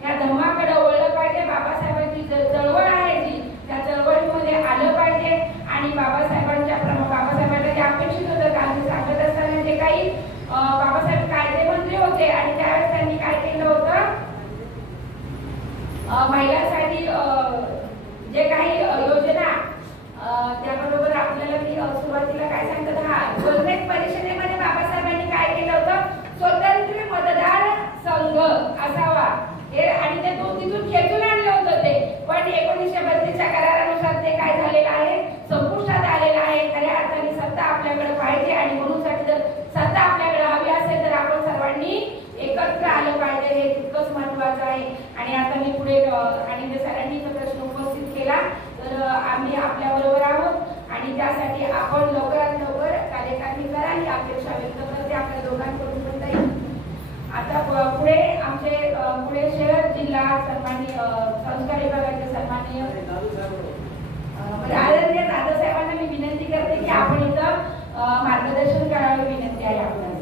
या धर्माकडे वळलं पाहिजे. बाबासाहेबांची चळवळ आहे जी त्या चळवळीमध्ये आलं पाहिजे. आणि बाबासाहेबांना जे अपेक्षित होतं काल मी सांगत असताना जे काही बाबासाहेब कायदे मंत्री होते आणि त्यावेळेस त्यांनी काय केलं होतं महिलांसाठी जे काही योजना त्याबरोबर आपल्याला मी सुरुवातीला काय सांगतात हा गोलमेज परिषदेमध्ये बाबासाहेबांनी काय केलं होतं स्वतंत्र मतदार संघ असावा हे आणि ते तिथून खेचून आणलं होतं ते. पण 1932च्या करारानुसार ते काय झालेलं आहे संपुष्टात आलेलं आहे. खऱ्या अर्थाने सत्ता आपल्याकडे पाहिजे आणि म्हणून जर सत्ता आपल्याकडे हवी असेल तर आपण सर्वांनी एकत्र आलं पाहिजे हे तितकंच महत्वाचं आहे. आणि आता मी पुढे आणि सरांनी जो प्रश्न उपस्थित केला तर आम्ही आपल्या बरोबर आहोत आणि त्यासाठी आपण लवकरात लवकर कार्यकारिणी करा ही अपेक्षा व्यक्त करते आपल्या दोघांकडून पण ताई. आता पुढे आमचे पुणे शहर जिल्हा सन्माननीय संस्कार विभागाचे सन्माननीय आदरणीय दादासाहेबांना मी विनंती करते की आपण इथं मार्गदर्शन करावे विनंती आहे आपल्याला.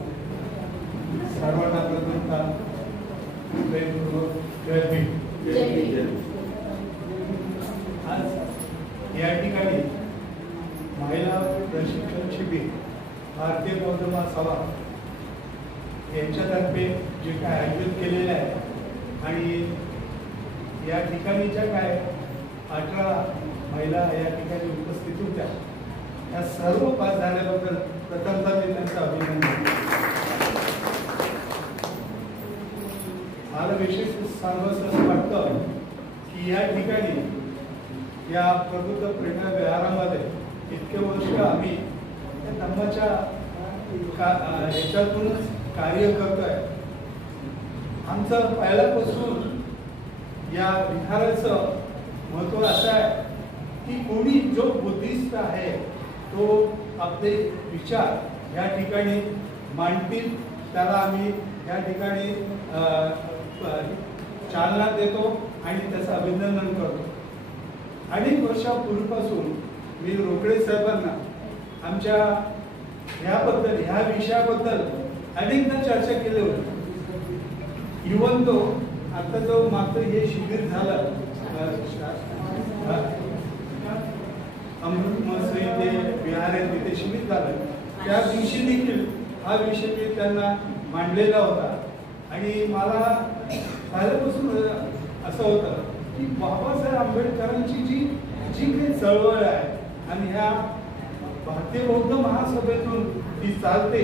सर्वांना प्रथमतः जय भीम. आज या ठिकाणी भारतीय बौद्ध महासभा यांच्यातर्फे जे काय आयोजित केलेले आहे आणि या ठिकाणीच्या काय 18 महिला या ठिकाणी उपस्थित होत्या, या सर्व पास झाल्याबद्दल प्रथमतः मी त्यांचं अभिनंदन करतो. मला विशेष सांगावंसं असं वाटतं की या ठिकाणी या प्रबुद्ध प्रेरणा विहारामध्ये इतके वर्ष आम्ही त्या धर्माच्या ह्याच्यातूनच कार्य करतोय. आमचं पहिल्यापासून या विहाराचं महत्व असं आहे की कोणी जो बुद्धिस्ट आहे तो आपले विचार या ठिकाणी मांडतील, त्याला आम्ही या ठिकाणी चालना देतो आणि त्याचं अभिनंदन करतो. अनेक वर्षापूर्वीपासून मी रोकडे साहेबांना आमच्या ह्याबद्दल ह्या विषयाबद्दल अनेकदा चर्चा केली होती. इव्हन तो आता जो मात्र हे शिबिर झालं अमृत महोत्सवी ते विहार आहे तिथे शिबिर झालं, त्या दिवशी देखील हा विषय मी त्यांना मांडलेला होता. आणि मला पहिल्यापासून असं होतं की बाबासाहेब आंबेडकरांची जी काही चळवळ आहे आणि ह्या भारतीय बौद्ध महासभेतून ती चालते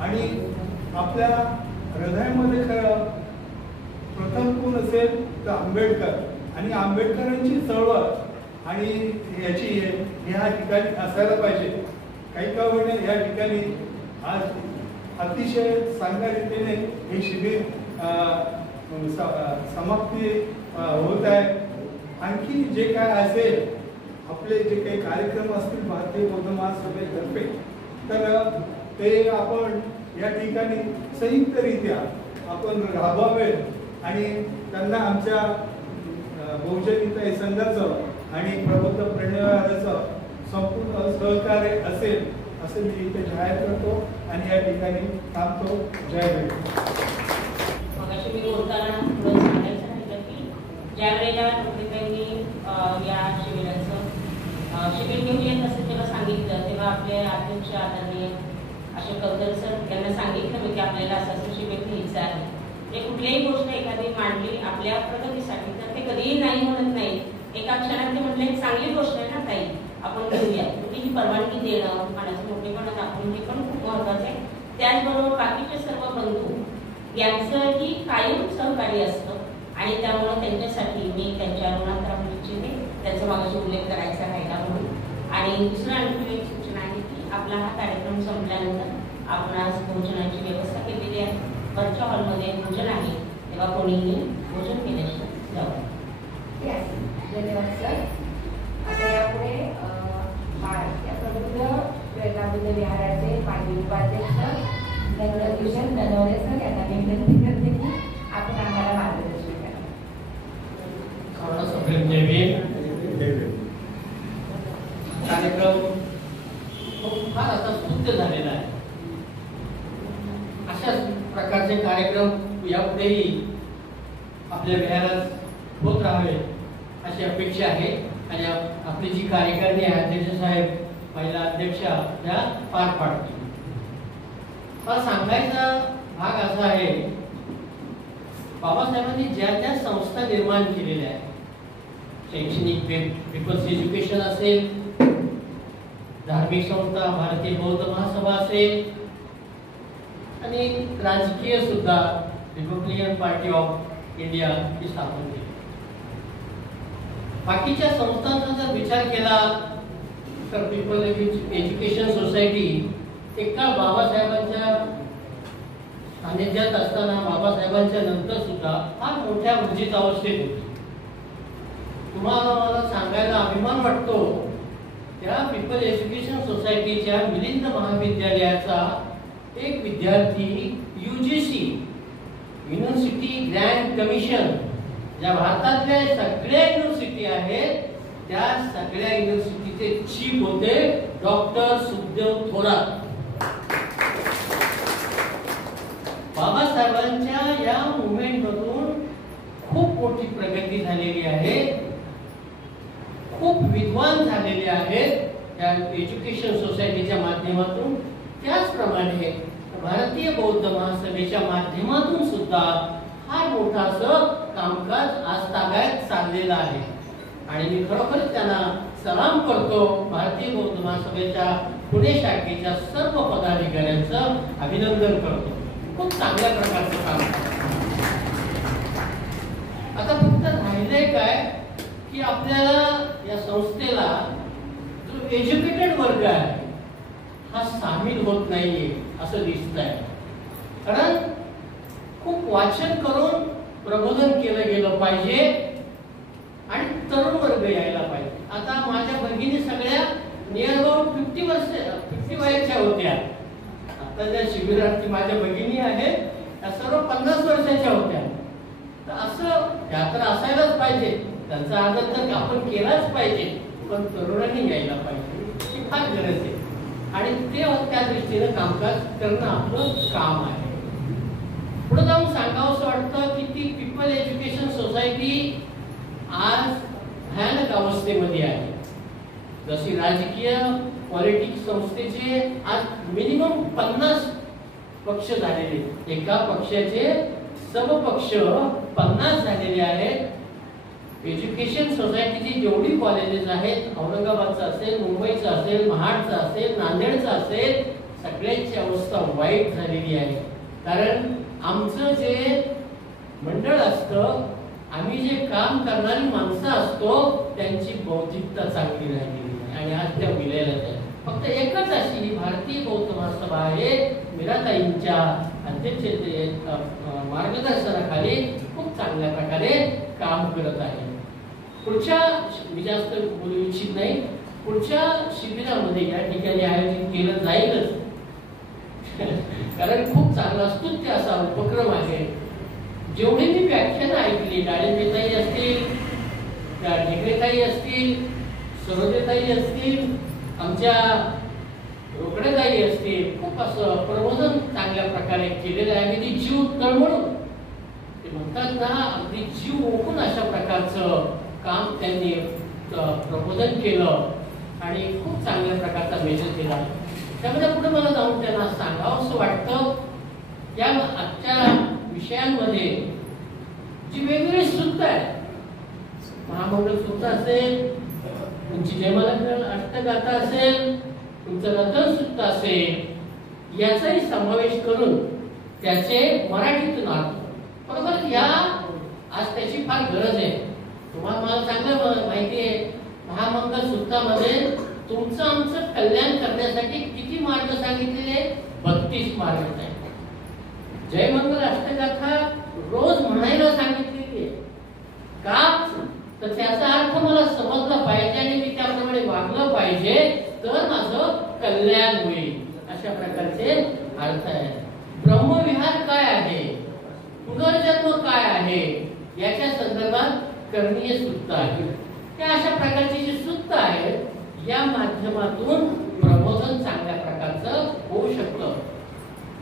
आणि आपल्या हृदयामध्ये खरं प्रथम कोण असेल तर आंबेडकर आणि आंबेडकरांची चळवळ आणि याची ह्या ठिकाणी असायला पाहिजे. काही का होईना या ठिकाणी आज अतिशय चांगल्या रीतीने हे शिबिर समाप्ती होत आहे. आणखी जे काय असेल आपले जे काही कार्यक्रम असतील भारतीय बौद्ध महासभेतर्फे तर ते आपण या ठिकाणी संयुक्तरित्या आपण राबवावे आणि त्यांना आमच्या बहुजन संघाचं आणि प्रबुद्ध प्रेरणाचं संपूर्ण सहकार्य असेल असं मी इथे जाहीर करतो आणि या ठिकाणी थांबतो. जय हिंद. मगाशी मी बोलताना थोडं सांगायचं राहिलं की ज्या वेळेला त्यांनी या शिबिराचं शिबिर घेऊन येत असते तेव्हा सांगितलं, तेव्हा आपले अध्यक्ष आदरणीय अशोक कवतर सर यांना सांगितलं मी की आपल्याला असं शिबिर घ्यायचं आहे. ते कुठल्याही गोष्ट एखादी मांडली आपल्या प्रगतीसाठी तर ते कधीही नाही म्हणत नाही. एका क्षणात ते म्हटले चांगली गोष्ट आहे ना ताई, आपण घेऊया. ही परवानगी देणं मनाचं मोठेपण दाखवून हे पण खूप महत्वाचं आहे. त्याचबरोबर बाकीचे सर्व बंधू यांचंही कायम सहकार्य असतं आणि त्यामुळे त्यांच्यासाठी मी त्यांच्या ऋणात राहू इच्छिते. त्याचा मागाशी उल्लेख करायचा राहिला म्हणून. आणि दुसरं आणखी एक सूचना आहे की आपला हा कार्यक्रम संपल्यानंतर आपण आज भोजनाची व्यवस्था केलेली आहे. वरच्या हॉलमध्ये भोजन आहे, तेव्हा कोणीही भोजन केल्याशिवाय जावं. धन्यवाद सर. आता यापुढे या प्रबुद्ध प्रेरणा बुद्ध विहाराचे माजी उपाध्यक्ष नवरकिशन ननवरे सर यांना मी विनंती करते की आपण आम्हाला मार्गदर्शन कार्यक्रम फार आता स्तुत्य झालेला आहे. अशाच प्रकारचे कार्यक्रम यापुढेही आपल्या विहारात होत राहावे अशी अपेक्षा आहे. आणि आपली जी कार्यकारिणी आहे अध्यक्ष साहेब महिला अध्यक्षा त्या पार पाडतील. हा सांगायचा भाग असा आहे, बाबासाहेबांनी ज्या त्या संस्था निर्माण केलेल्या आहेत, शैक्षणिक पीपल्स एज्युकेशन असेल, धार्मिक संस्था भारतीय बौद्ध महासभा असेल आणि राजकीय सुद्धा रिपब्लिकन पार्टी ऑफ इंडिया ही स्थापन केली. बाकीच्या संस्थांचा जर विचार केला तर पीपल एज्युकेशन सोसायटी एका बाबासाहेबांच्या सानिध्यात असताना बाबासाहेबांच्या नंतर सुद्धा फार मोठ्या ऊर्जित अवस्थेत होती. तुम्हाला मला सांगायला अभिमान वाटतो, त्या पीपल एज्युकेशन सोसायटीच्या मिलिंद महाविद्यालयाचा एक विद्यार्थी UGC युनिव्हर्सिटी ग्रँड कमिशन, ज्या भारतातल्या सगळ्या युनिव्हर्सिटी आहेत त्या सगळ्या युनिव्हर्सिटीचे चीफ होते डॉक्टर सुखदेव थोरात. बाबासाहेबांच्या या मुवमेंट मधून खूप मोठी प्रगती झालेली आहे, खूप विद्वान झालेले आहेत त्या एज्युकेशन सोसायटीच्या माध्यमातून. त्याचप्रमाणे भारतीय बौद्ध महासभेच्या माध्यमातून सुद्धा फार मोठं असं कामकाज आजतागायत चाललेलं आहे आणि मी खरोखरच त्यांना सलाम करतो. भारतीय बौद्ध महासभेच्या पुणे शाखेच्या सर्व पदाधिकाऱ्यांचं अभिनंदन करतो. खूप चांगल्या प्रकारचं काम. आता फक्त राहिलंय काय की आपल्याला या संस्थेला जो एज्युकेटेड वर्ग आहे हा सामील होत नाहीये असं दिसतंय. कारण खूप वाचन करून प्रबोधन केलं गेलं पाहिजे आणि तरुण वर्ग यायला पाहिजे. आता माझ्या भगिनी सगळ्या नियर अबाउट 50 वयाच्या होत्या. आता ज्या शिबिरार्थी माझ्या भगिनी आहेत त्या सर्व 50 वर्षाच्या होत्या. तर असं त्या तर असायलाच पाहिजे, त्यांचा आदर तर आपण केलाच पाहिजे, पण तरुणांनी यायला पाहिजे ही फार गरज आहे आणि ते त्या दृष्टीने कामकाज करणं आपलं काम आहे. पुढे जाऊन सांगावं असं वाटतं की ती पीपल एज्युकेशन सोसायटी आज भयानक अवस्थेमध्ये आहे. जशी राजकीय पॉलिटिक्स संस्थेचे आज मिनिमम 50 पक्ष झालेले, एका पक्षाचे समपक्ष 50 झालेले आहेत. एज्युकेशन सोसायटीची जेवढी कॉलेजेस आहेत, औरंगाबादचं असेल, मुंबईचं असेल, महाडचं असेल, नांदेडचं असेल, सगळ्यांची अवस्था वाईट झालेली आहे. कारण आमचं जे मंडळ असतं, आम्ही जे काम करणारी माणसं असतो, त्यांची बौद्धिकता चांगली राहिलेली आहे आणि आज त्या विलयाला आहे. फक्त एकच अशी भारतीय बौद्ध महासभा आहे, मीराताईंच्या अध्यक्षतेत मार्गदर्शनाखाली खूप चांगल्या प्रकारे काम करत आहे. पुढच्या मी जास्त बोलू इच्छित नाही. पुढच्या शिबिरामध्ये या ठिकाणी आयोजित केलं जाईलच कारण खूप चांगला स्तुत्य असा उपक्रम आहे. जेवढी मी व्याख्यानं ऐकली, डाळिंबेताई असतील, त्या ढेकरेताई असतील, सरोदेताई असतील, आमच्या रोकडेताई असतील, खूप असं प्रबोधन चांगल्या प्रकारे केलेलं आहे. अगदी जीव तळमळून ते म्हणतात ना, अगदी जीव ओकून अशा प्रकारचं काम त्यांनी प्रबोधन केलं आणि खूप चांगल्या प्रकारचा मेसेज दिला. त्यामध्ये पुढे मला जाऊन त्यांना सांगावं असं वाटतं, या आजच्या विषयांमध्ये जी वेगवेगळी सूत्र आहे, महामंडळ सूत्र असेल, तुमची जयमाला अष्टगाथा असेल, तुमचं रतन सूत्र असेल, याचाही समावेश करून त्याचे मराठीतून अर्थ, बरोबर, या आज त्याची फार गरज आहे. तुम्हाला मला चांगलं माहिती आहे, महामंगल सूत्रामध्ये तुमचं आमचं कल्याण करण्यासाठी किती मार्ग सांगितलेले? 32 मार्ग आहेत. जयमंगल अष्टगाथा रोज म्हणायला सांगितलेली आहे. का तर त्याचा अर्थ मला समजला पाहिजे आणि मी त्याप्रमाणे वागलं पाहिजे, तर माझं कल्याण होईल, अशा प्रकारचे अर्थ आहे. ब्रह्मविहार काय आहे, पुनर्जन्म काय आहे, याच्या संदर्भात करणीय सूत्र आहे. त्या अशा प्रकारची जी सूत्र आहेत, या माध्यमातून प्रबोधन चांगल्या प्रकारचं होऊ शकतं.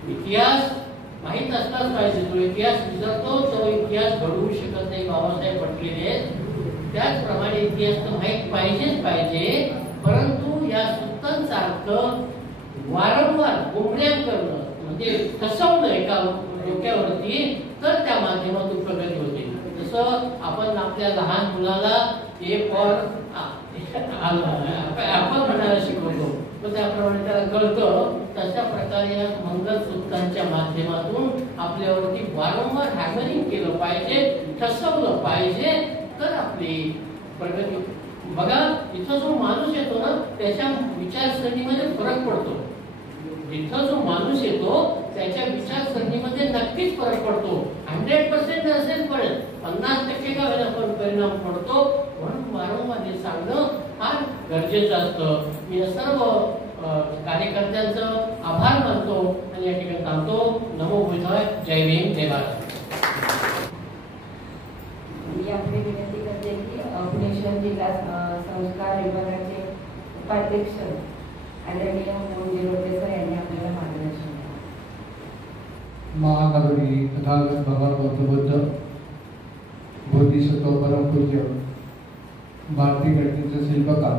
इतिहास माहित असलाच पाहिजे. जो इतिहास विसरतो तो इतिहास घडवू शकत नाही, बाबासाहेब म्हटलेले आहेत. त्याचप्रमाणे इतिहास तर माहित पाहिजेच पाहिजे, परंतु या सूत्रांचा अर्थ वारंवार गुमऱ्या करणं, म्हणजे फसवणं एका डोक्यावरती, तर त्या माध्यमातून प्रगती होते. जसं आपण आपल्या लहान मुलाला ए फॉर आपण म्हणायला शिकवतो, तर त्याप्रमाणे त्याला कळतं. तशा प्रकारे या मंगलसूत्रांच्या माध्यमातून आपल्यावरती वारंवार हॅमरिंग केलं पाहिजे, ठसवलं पाहिजे, तर आपली प्रगती. बघा, इथं जो माणूस येतो ना, त्याच्या विचारसरणीमध्ये फरक पडतो. इथं जो माणूस येतो त्याच्या विचारसरणीमध्ये नक्कीच फरक पडतो. 100% नसेल पडत, 50% का वेळेला परिणाम पडतो. म्हणून वारंवार हे सांगणं फार गरजेचं असतं. मी सर्व कार्यकर्त्यांचं आभार मानतो आणि या ठिकाणी थांबतो. नमो बुद्धाय. जय भीम, जय भारत. मी आपली विनंती करते की पुणे शहर जिल्हा संस्कार विभागाचे उपाध्यक्ष आदरणीय मोहन सर यांनी आपल्याला मार्गदर्शन महानगरी तथागत भगवान गौतम बुद्ध बोधिसत्व परमपूज्य भारतीय गणिताचे शिल्पकार,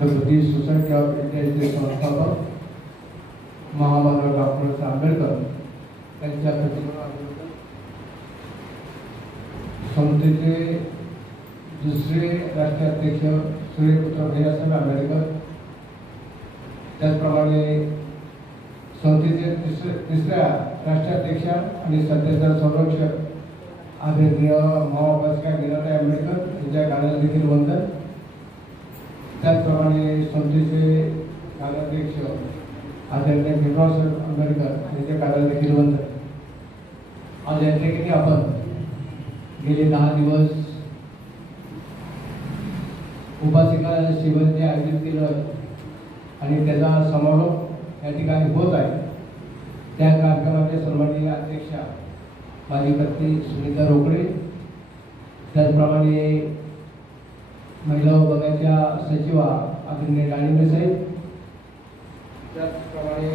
बुद्धिस्ट सोसायटी ऑफ इंडियाचे संस्थापक महामानव डॉक्टर आंबेडकर त्यांच्या प्रतिमेला संस्थेचे दुसरे राष्ट्रीय अध्यक्ष सूर्यपुत्र भैयासाहेब आंबेडकर, त्याचप्रमाणे संस्थेचे तिसऱ्या राष्ट्रीय अध्यक्ष आणि सध्याच्या संरक्षक आदरणीय महाबाबासाहेब मीराताई आंबेडकर यांच्या कार्याला देखील वंदन. त्याचप्रमाणे संस्थेचे कार्याध्यक्ष आदरणीय भीमरावसाहेब आंबेडकर यांच्या कार्याला देखील वंदन. आज या ठिकाणी आपण गेले 10 दिवस उपासिका शिबिर जे आयोजित केलं आणि त्याचा समारोप या ठिकाणी होत आहे. त्या कार्यक्रमाचे सन्माननीय अध्यक्षा माझी पत्नी सुनीता रोकडे, त्याचप्रमाणे महिला विभागाच्या सचिवा आदरणीय डाळिंबे साहेब, त्याचप्रमाणे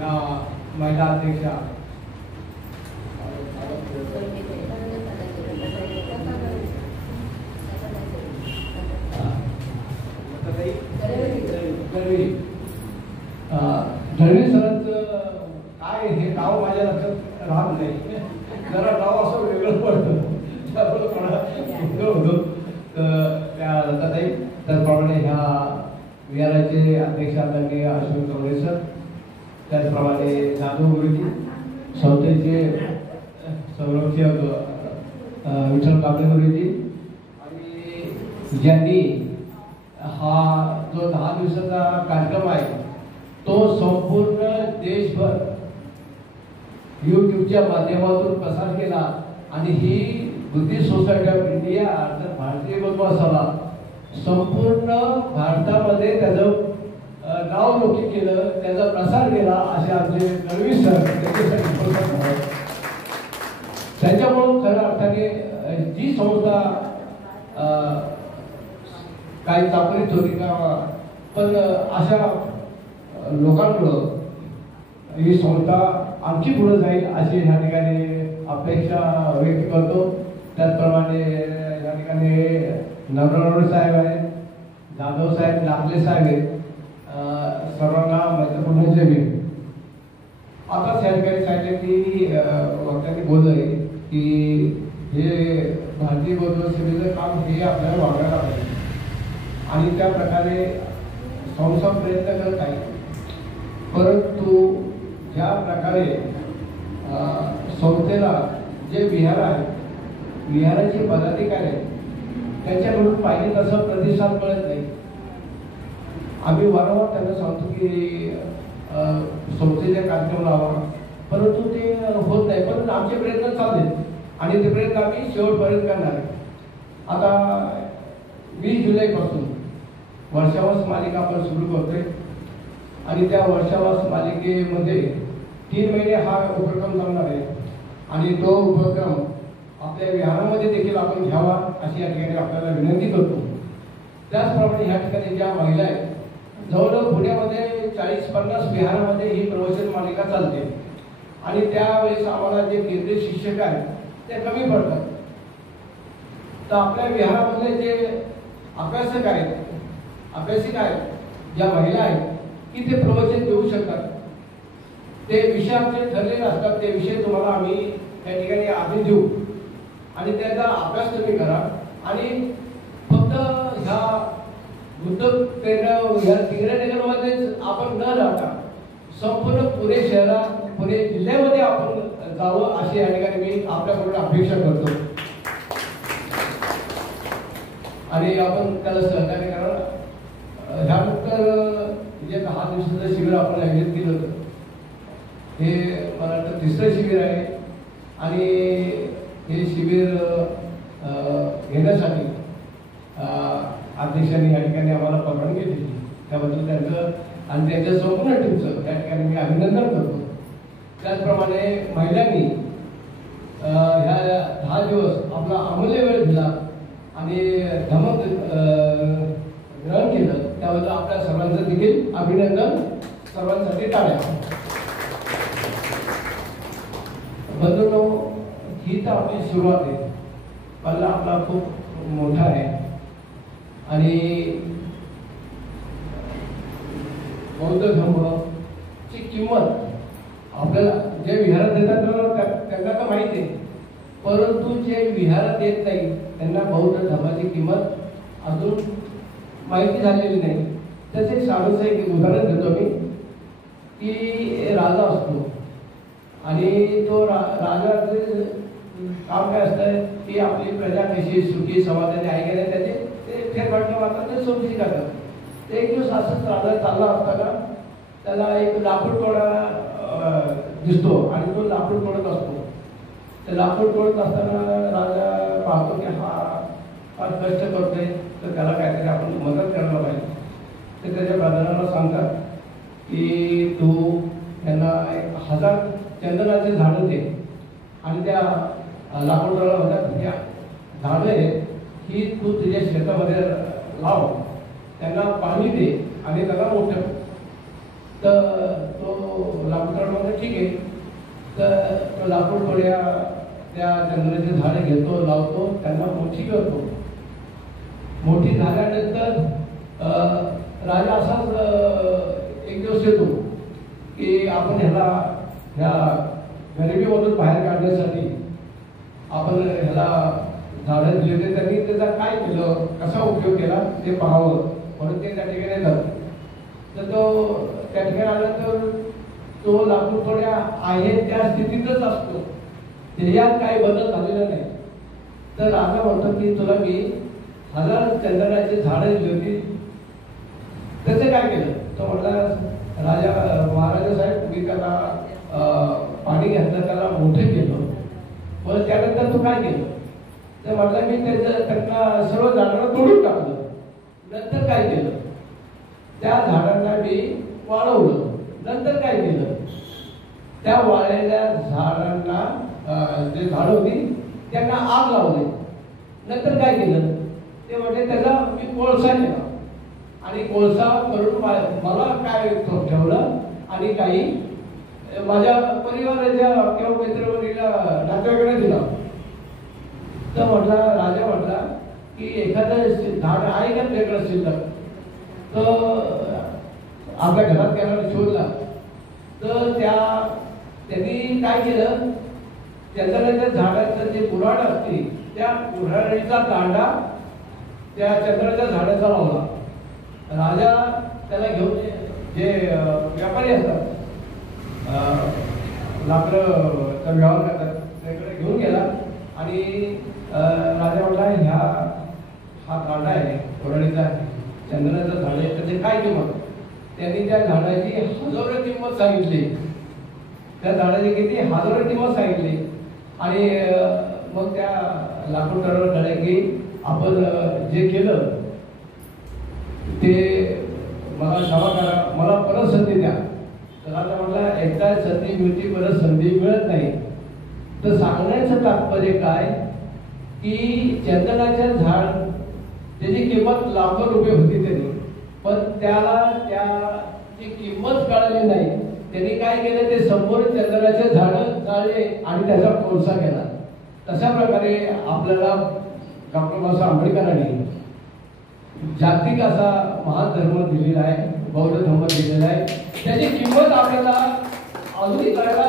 या महिला अध्यक्षा धर्मी सरांचं काय हे नाव माझ्या लक्षात राहत नाही, जरा नाव असं वेगळं पडतं त्यामुळे मला होतो. त्या लताताई, त्याचप्रमाणे ह्या विहाराचे अध्यक्ष आदरणीय अश्विन कवडे सर, त्याचप्रमाणे जाधव गुरुजी, संस्थेचे संरक्षक विठ्ठल कांबळे गुरुजी, आणि ज्यांनी हा जो 10 दिवसाचा कार्यक्रम आहे तो संपूर्ण देशभर यूट्यूबच्या माध्यमातून प्रसार केला. आणि ही बुद्धिस्ट सोसायटी ऑफ इंडिया अर्थात भारतीय बौद्ध सभा संपूर्ण भारतामध्ये त्याचं नाव लौकिक केलं, त्याचा प्रसार केला. असे आमचे दळवी सर त्याच्यामुळं खऱ्या अर्थाने जी संस्था काही चापरीत होती का, पण अशा लोकांमुळं ही संस्था आणखी पुढे जाईल अशी ह्या ठिकाणी अपेक्षा व्यक्त करतो. त्याचप्रमाणे या ठिकाणी नवरानोडे साहेब आहेत, जाधव साहेब, लाखले साहेब आहेत, सर्वांना मैत्रीपूर्ण जय. आता त्या ठिकाणी सांगितलं की वक्त्यांनी बोललंय की हे भारतीय बौद्ध सेवेचं काम हे आपल्याला वागायला पाहिजे आणि त्या प्रकारे संस्था प्रयत्न करत आहे. परंतु ज्या प्रकारे संस्थेला जे विहार आहे, विहाराचे पदाधिकारी आहेत, त्यांच्याकडून पाहिजे तसं प्रतिसाद मिळत नाही. आम्ही वारंवार त्यांना सांगतो की संस्थेचा कार्यक्रम लावा, परंतु ते होत नाही. पण आमचे प्रयत्न चालले आणि ते प्रयत्न आम्ही शेवटपर्यंत करणार आहे. आता 20 जुलैपासून वर्षावास मालिका आपण सुरू करतोय आणि त्या वर्षावास मालिकेमध्ये 3 महिने हा उपक्रम चालणार आहे आणि तो उपक्रम आपल्या विहारामध्ये देखील आपण घ्यावा अशी या ठिकाणी आपल्याला विनंती करतो. त्याचप्रमाणे ह्या ठिकाणी ज्या महिला आहेत, जवळजवळ पुण्यामध्ये 40-50 विहारामध्ये ही प्रवचन मालिका चालते आणि त्यावेळेस आम्हाला जे केंद्रीय शिक्षक आहेत ते कमी पडतात. तर आपल्या विहारामधले जे अभ्यासक आहेत, अभ्यासिका आहेत, ज्या महिला आहेत की ते प्रवचन देऊ शकतात. ते विषय आमचे ठरलेले असतात, ते विषय तुम्हाला आम्ही त्या ठिकाणी आधी देऊ आणि त्याचा अभ्यास तुम्ही करा. आणि फक्त ह्या बुद्ध प्रेरणा नगरमध्येच आपण न राहता संपूर्ण पुणे शहरात, पुणे जिल्ह्यामध्ये आपण जावं अशी या ठिकाणी मी आपल्याकडून अपेक्षा करतो आणि आपण त्याला सहकार्य करावं. ह्यानंतर जे 10 दिवसाचं शिबिर आपण आयोजित केलं होतं हे मला वाटतं 3रं शिबिर आहे आणि हे शिबिर घेण्यासाठी अध्यक्षांनी या ठिकाणी आम्हाला परवानगी दिली, त्याबद्दल त्यांचं आणि त्यांच्या संपूर्ण टीमचं या ठिकाणी मी अभिनंदन करतो. त्याचप्रमाणे महिलांनी ह्या 10 दिवस आपला अमूल्य वेळ दिला आणि धमक ग्रहण केलं, त्याबद्दल आपल्या सर्वांचं देखील अभिनंदन. सर्वांसाठी टाळ्या. बंधूंनो, ही तर आपली सुरुवात आहे, पल्ला आपला खूप मोठा आहे आणि बौद्ध धर्माची किंमत आपल्याला जे विहारात देतात त्यांना तर माहिती आहे, परंतु जे विहारात येत नाही त्यांना बौद्ध धर्माची किंमत अजून माहिती झालेली नाही. त्याचे साधूचं एक उदाहरण देतो मी की राजा असतो आणि तो राजाचे काम काय असतं की आपली प्रजा कशी सुखी समाधानी आहे की नाही त्याचे ते फेरफटका मारतात, ते सोबती करतात. ते एक दिवस असंच राजा चालला असताना त्याला एक लाकूड तोडा दिसतो आणि तो लाकूड तोडत असतो. ते लाकूड तोडत असताना राजा पाहतो की हा फार कष्ट करतोय, तर त्याला काहीतरी आपण मदत करायला पाहिजे. ते त्याच्या ब्रदराला सांगतात की तू त्यांना 1000 चंदनाचे झाडं दे आणि त्या लाकूड तोडाला म्हणतात या झाडं आहेत ही तू तुझ्या शेतामध्ये लाव, त्यांना पाणी दे आणि त्याला मोठं. तर तो लाकूड तोडा म्हणतो ठीक आहे. तर तो लाकूड तोड्या त्या चंदनाचे झाडं घेतो, लावतो, त्यांना मोठी करतो. मोठी झाल्यानंतर राजा असाच एक दिवस येतो की आपण ह्या गरिबीमधून बाहेर काढण्यासाठी आपण ह्याला झाडं दिले होते, त्यांनी त्याचा काय केलं, कसा उपयोग केला ते पाहावं म्हणून ते त्या ठिकाणी येतात. तर तो त्या ठिकाणी आल्यानंतर तो लाकूड थोड्या आहे त्या स्थितीतच असतो, त्याच्यात काही बदल झालेला नाही. तर राजा म्हणतो की तुला मी 1000 चंदनाची झाडं दिली होती, त्याचं काय केलं? तो म्हटला महाराजा साहेब मी त्याला पाणी घातलं, त्याला मोठं केलं, पण त्यानंतर तू काय केलं? तर म्हटलं मी त्यांना सर्व झाडांना तोडून टाकलं. नंतर काय केलं? त्या झाडांना मी वाळवलं. नंतर काय केलं? त्या वाळलेल्या झाडांना जे झाड होती त्यांना आग लावली. नंतर काय केलं? ते म्हणजे त्याचा मी कोळसा केला आणि कोळसा करून मला काय ठेवलं आणि काही माझ्या परिवाराच्या किंवा मित्रमंडळीला नातेवाईकांना दिला. तर राजा म्हटला की एखादं झाड आहे का वेगळं शिल्लक? तर आपल्या घरात गेला शोधला. तर त्यांनी काय केलं, चंदनाच्या झाडाचं जे कुऱ्हाड असते त्या कुऱ्हाडीचा दांडा त्या चंदनाच्या झाडाचा लावला. राजा त्याला घेऊन जे व्यापारी असतात लाकडं व्यवहार करतात त्याकडे घेऊन गेला आणि राजा म्हटला हा दांडा आहे कुऱ्हाडीचा चंदनाचं झाड आहे, त्याचे काय किंमत? त्यांनी त्या झाडाची 1000 किंमत सांगितली. त्या झाडाची किती 1000 किंमत सांगितली. आणि मग त्या लाकूड तोडाला कळलं की आपण जे केलं ते मला क्षमा करा, मला परत संधी द्या. तर आता म्हटलं एकदा संधी मिळते, परत संधी मिळत नाही. तर सांगण्याचं तात्पर्य काय की चंदनाचे झाड त्याची किंमत लाखो रुपये होती त्यांनी, पण त्याला त्याची किंमत कळली नाही. त्यांनी काय केलं, ते संपूर्ण चंदनाचे झाड जाळले आणि त्याचा कोळसा केला. तशा प्रकारे आपल्याला डॉक्टर बाबासाहेब आंबेडकरांनी जागतिक असा महान धर्म दिलेला आहे, बौद्ध धर्म दिलेला आहे. त्याची किंमत आपल्याला अजूनही कळायला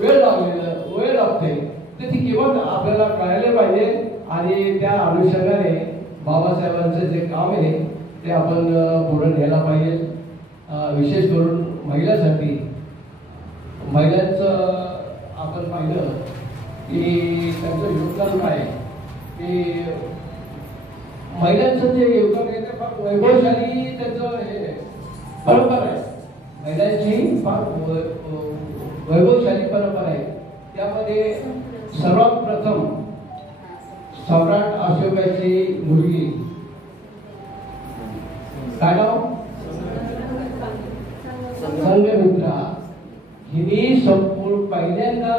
वेळ लागते. त्याची किंमत आपल्याला कळायला पाहिजे आणि त्या अनुषंगाने बाबासाहेबांचं जे काम आहे ते आपण पुढे न्यायला पाहिजे. विशेष करून महिलांचं आपण पाहिलं की त्यांचं योगदान काय आहे, की महिलांचं जे योगदान आहे ते फार वैभवशाली त्यांचं हे परंपरा आहे. महिलांची फार वैभवशाली परंपरा आहे. त्यामध्ये सर्वात प्रथम सम्राट अशोकाची मुलगी काय नाव, संघमित्रा, हिने संपूर्ण पहिल्यांदा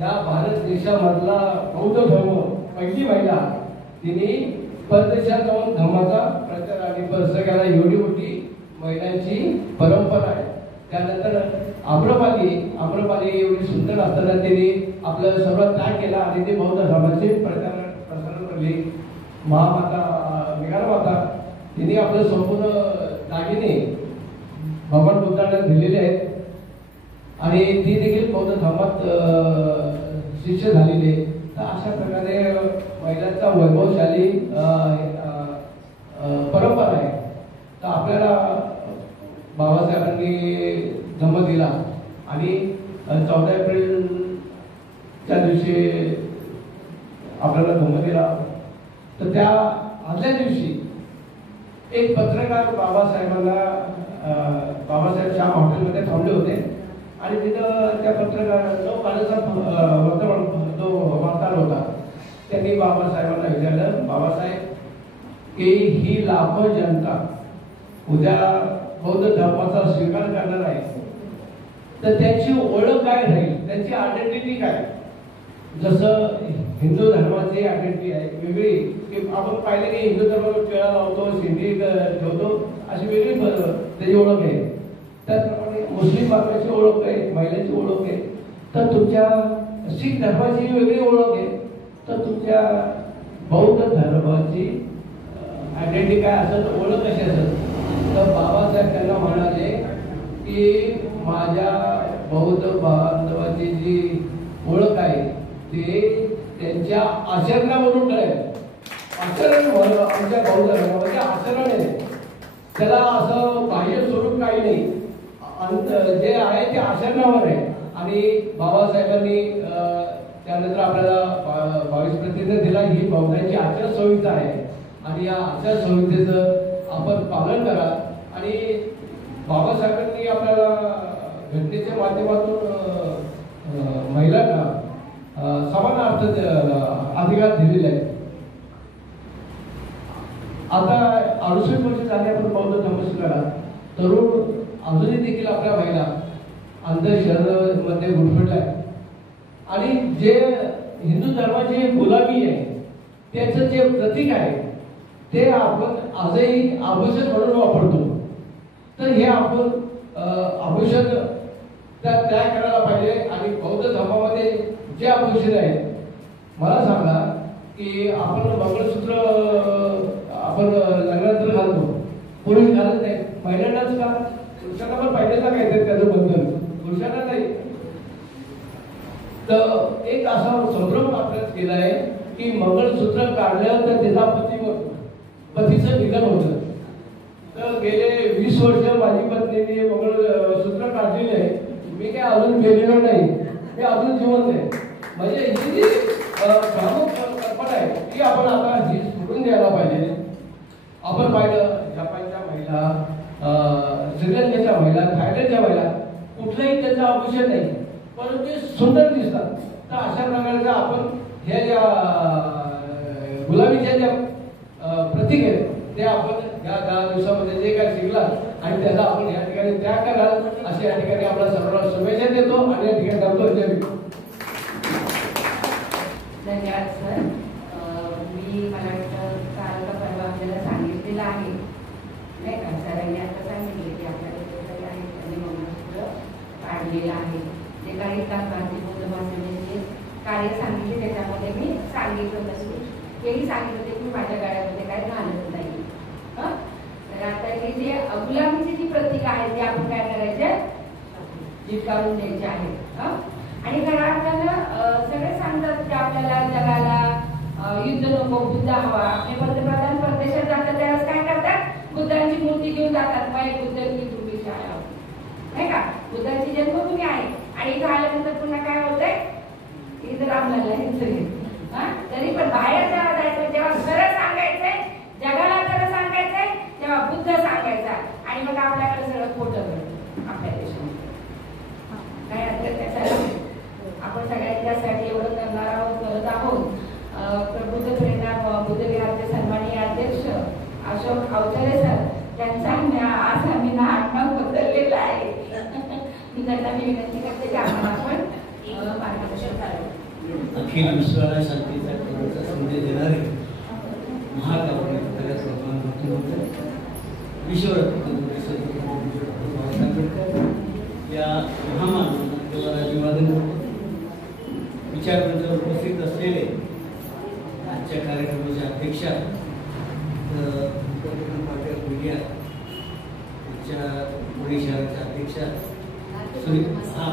या भारत देशामधला बौद्ध धर्म पहिली महिला तिने परदेशात जाऊन धर्माचा प्रचार आणि प्रसार केला. एवढी मोठी महिलांची परंपरा आहे. त्यानंतर आम्रपाली एवढी सुंदर असताना तिने आपलं सर्व त्याग केला आणि ते बौद्ध धर्माचे प्रसारण करले. महामाता मेघाला माता तिने आपलं संपूर्ण दागिने भगवान बुद्धांना दिलेली आहेत आणि ती देखील बौद्ध धर्मात शिष्य झालेली आहे. तर अशा प्रकारे महिलांचा वैभवशाली परंपरा आहे. तर आपल्याला बाबासाहेबांनी जन्म दिला आणि 14 एप्रिलच्या दिवशी आपल्याला जन्म दिला. तर त्या आदल्या दिवशी एक पत्रकार बाबासाहेब श्याम हॉटेलमध्ये थांबले होते आणि तिथं त्या पत्रकाराचा कालचा जो वार्ताहर होता त्यांनी बाबासाहेबांना विचारलं, बाबासाहेब की ही लाखो जनता उद्या बौद्ध धर्माचा स्वीकार करणार आहे, तर त्याची ओळख काय राहील, त्याची आयडेंटिटी काय. जसं हिंदू धर्माची आयडेंटिटी आहे वेगळी, की आपण पाहिलं की हिंदू धर्माला टिळा लावतो, शिंदी ठेवतो, अशी वेगळी त्याची ओळख आहे. त्याचप्रमाणे मुस्लिम बांधवाची ओळख आहे, महिलांची ओळख आहे. तर तुमच्या शीख धर्माची वेगळी ओळख आहे. तर तुमच्या बौद्ध धर्माची आयडेंटिटी काय असेल, ओळख कशी असेल. तर बाबासाहेब त्यांना म्हणाले की माझ्या बौद्ध बांधवाची जी ओळख आहे ते त्यांच्या आचरणावरून कळेल. आचरण आमच्या बौद्ध धर्मामध्ये आचरण आहे, त्याला असं बाह्य स्वरूप काही नाही, जे आहे ते आचरणावर आहे. आणि बाबासाहेबांनी त्यानंतर आपल्याला 22 प्रतिज्ञा दिला, ही बौद्धांची आचारसंहिता आहे आणि या आचारसंहितेचं आपण पालन करा. आणि बाबासाहेबांनी आपल्याला घटनेच्या माध्यमातून महिलांना समान अधिकार दिलेले आहेत. आता 68 वर्ष झाले आपण बौद्ध धर्म स्वीकारात, तरुण अजूनही देखील आपल्या महिला अंधश्रद्धेमध्ये गुरफटल्या आहेत. आणि जे हिंदू धर्माची गुलामी आहे त्याचं जे प्रतीक आहे ते आपण आजही आभूषण म्हणून वापरतो. तर हे आपण आभूषण त्याग करायला पाहिजे. आणि बौद्ध धर्मामध्ये जे आभूषण आहे, मला सांगा की आपण मंगळसूत्र आपण लग्नानंतर घालतो, पुरुष घालत नाही, महिलांनाच का, पुरुषांना पण पाहिजे काय त्याचं बंधन, पुरुषांना नाही. तर एक असा संभ्रम आपल्यात केला आहे की मंगळसूत्र काढलं तर त्याचा पतीचं निधन होतं. तर गेले 20 वर्ष माझी पत्नीने मंगळसूत्र काढलेले आहे, मी काय अजून गेलेलो नाही, मी अजून जिवंत आहे. म्हणजे ही जी प्रमुख कल्पना आहे की आपण आता ही सोडून द्यायला पाहिजे. आपण पाहिलं जपानच्या महिला, श्रीलंकेच्या महिला, थायलंडच्या महिला, कुठलंही त्यांचं आभूषण नाही परंतु ते सुंदर दिसतात. तर अशा प्रकारच्या आपण ह्या ज्या गुलामीच्या ज्या प्रतीक आहेत ते आपण या 10 दिवसामध्ये जे काय शिकला आणि त्याला आपण या ठिकाणी त्याग कराल असे या ठिकाणी आपल्या सर्वांना शुभेच्छा देतो आणि या ठिकाणी जातो. धन्यवाद सर. मला वाटतं काल का परवा आपल्याला सांगितलेलं आहे नाही का, सरांनी आता सांगितले की आपल्याला जे काही आहे त्यांनी मंगळसूत्र काढलेलं आहे. जे काही भारतीय बौद्ध महासभेचे कार्य सांगितले त्याच्यामध्ये मी सांगितलं नसून हेही सांगितलं होते की माझ्या गाड्यामध्ये काय घालत नाही. तर आता हे जे गुलामीची जी प्रतीक आहे ती आपण काय करायचे, चिटकावून द्यायचे आहे. आणि खऱ्या अर्थानं सगळे सांगतात की आपल्याला जगाला युद्ध नको, बुद्ध हवा. आपले पंतप्रधान परदेशात जातात त्यावेळेस काय करतात, बुद्धांची मूर्ती घेऊन जातात. मग बुद्ध की तुम्ही शाळा नाही का, बुद्धांची जन्मभूमी आहे. आणि इथं आल्यानंतर पुन्हा काय होतंय, इथं रामलला तरी पण बाहेर जेव्हा जायचं तेव्हा खरं सांगायचंय, जगाला खरं सांगायचंय, तेव्हा बुद्ध सांगायचा. आणि मग आपल्याकडे सगळं खोटं घडतं आपल्या देशामध्ये. काय अर्थ त्याचा, आपण सगळ्यांच्यासाठी एवढं करणार आहोत, करत आहोत. बुद्ध प्रेरणा बुद्ध विहारचे सन्माननीय अध्यक्ष अशोक अवचरे सर त्यांचा आज आम्ही आत्मा बदललेला आहे. मी त्यांना विनंती करते की आम्हाला आपण मार्गदर्शन करावं. अखिल विश्वाला शांतीचा करण्याचा संदेश देणारे महाकाव्य विश्वरत्न आंबेडकर या महामानवाला अभिवादन करतो. विचारमंचावर उपस्थित असलेले आजच्या कार्यक्रमाच्या अध्यक्षा मीडिया आमच्या पुणे शहराच्या अध्यक्षा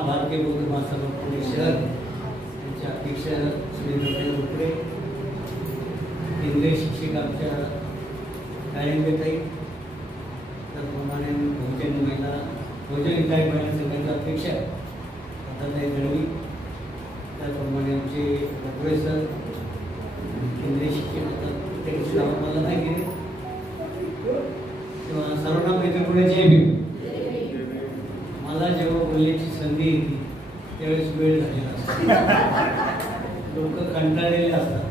भारतीय बौद्ध महासभा पुणे शहर यांच्या अध्यक्ष सुनीताताई रोकडे, केंद्रीय शिक्षक आमच्या काळिंबेताई, त्याचप्रमाणे बहुजन हिताय महिला संघाच्या अध्यक्षा ताई गडवी, त्याचप्रमाणे आमचे डॉक्टर सर केंद्रीय शिक्षक मला नाही गेले तेव्हा सर्वांना मैत्रिपूर्ण जय भीम. मला जेव्हा बोलण्याची संधी येते त्यावेळेस वेळ झालेला असतो, लोक कंटाळलेले असतात,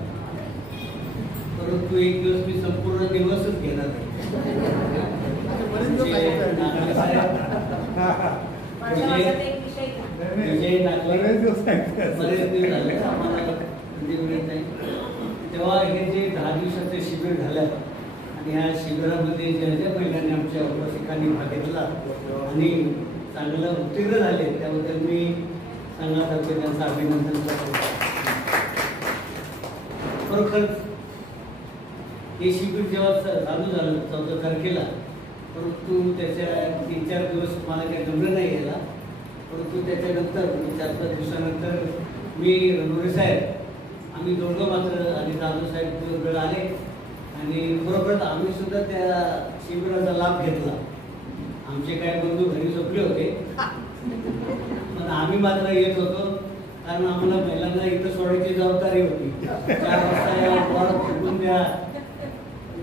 परंतु एक दिवस मी संपूर्ण दिवसच घेणार आहे. विजय नागले बरेच दिवस झाले आम्हाला तेव्हा हे जे 10 दिवसाचे शिबिर झालं आणि ह्या शिबिरामध्ये ज्या ज्या महिलांनी आमच्या उपस्थितांनी भाग घेतला आणि चांगलं उत्तीर्ण झाले त्याबद्दल मी संघातर्फे त्यांचं अभिनंदन करतो. खरोखर हे शिबिर जेव्हा चालू झालं 14 तारखेला, परंतु त्याच्या 3-4 दिवस मला काही जमलं नाही यायला, परंतु त्याच्यानंतर 4-5 दिवसानंतर मी रणोरे साहेब आम्ही दोघं मात्र आणि जाधव साहेब वेळ आले आणि खरोखर आम्ही सुद्धा त्या शिबिराचा लाभ घेतला. आमचे काही बंधू घरी झोपले होते पण आम्ही मात्र येत होतो, कारण आम्हाला महिलांना इथं सोडायची जबाबदारी होती. 4 वाजता फिरवून द्या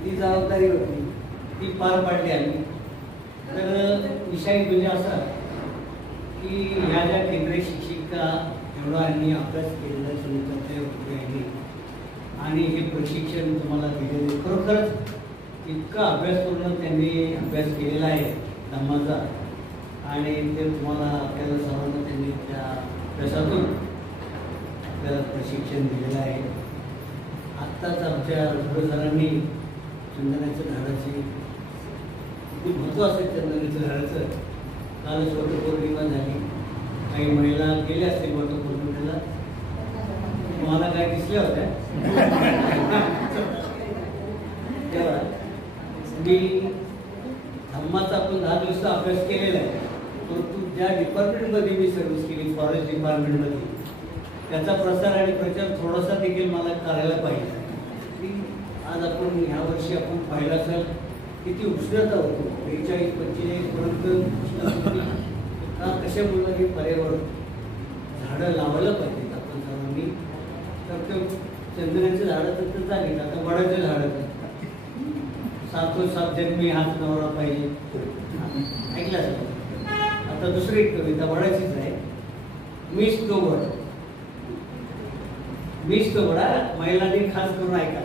ती जबाबदारी होती, ती पार पाडली आम्ही. तर विषय म्हणजे असा की ह्या ज्या केंद्रीय शिक्षिका एवढा यांनी अभ्यास केलेला सुनीताताई यांनी आणि हे प्रशिक्षण तुम्हाला दिलेले खरोखरच इतका अभ्यासपूर्ण त्यांनी अभ्यास केलेला आहे धम्माचा आणि ते तुम्हाला आपल्याला सर्वांना त्यांनी त्या अभ्यासातून आपल्याला प्रशिक्षण दिलेलं आहे. आत्ताच आमच्या सरांनी चंदनाच्या झाडाची खूप महत्त्व असेल चंदनाच्या झाडाचं. कालच वटपौर्णिमा झाली, काही महिला गेल्या असतील वटपौर्णिमेला, मला काय दिसल्या होत्या तेव्हा मी धम्माचा आपण 10 दिवसाचा अभ्यास केलेला आहे, परंतु ज्या डिपार्टमेंटमध्ये मी सर्व्हिस केली फॉरेस्ट डिपार्टमेंटमध्ये त्याचा प्रसार आणि प्रचार थोडासा देखील मला करायला पाहिजे. की आज आपण ह्या वर्षी आपण पाहिलं असेल किती उष्णता होतो, 43-45 पर्यंत कशामुळे हे पर्यावरण झाडं लावायला पाहिजेत आपण सर्वांनी. तर ते चंदनाचे झाडं तर झाली, आता वडाचे झाडं 7 जन्मी हाच नवरा पाहिजे ऐकलं असेल. आता दुसरी एक कविता वडाचीच आहे, मीच तो वड, मीच तो वडा, महिलांनी खास करून ऐका.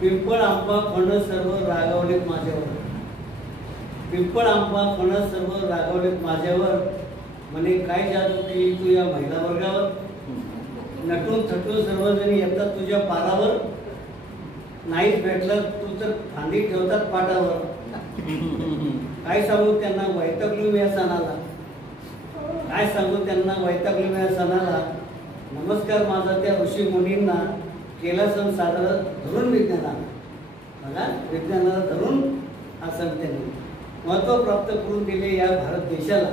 पिंपळ आंबा फणस सर्व रागावलेत माझ्यावर, पिंपळ आंबा फणस सर्व रागावलेत माझ्यावर, म्हणे काय जादू केली तू या महिला वर्गावर, नटून थटून सर्वजण येतात तुझ्या पारावर, नाहीच भेटलं तू तर फांदी ठेवतात पाटावर, काय सांगू त्यांना वैतागलो मी या सणाला, काय सांगू त्यांना वैतागलो मी या सणाला, नमस्कार माझा त्या ऋषी मुनींना, केला सण साजरा धरून विज्ञानाला. बघा विज्ञानाला धरून हा सण त्यांनी महत्त्व प्राप्त करून दिले या भारत देशाला.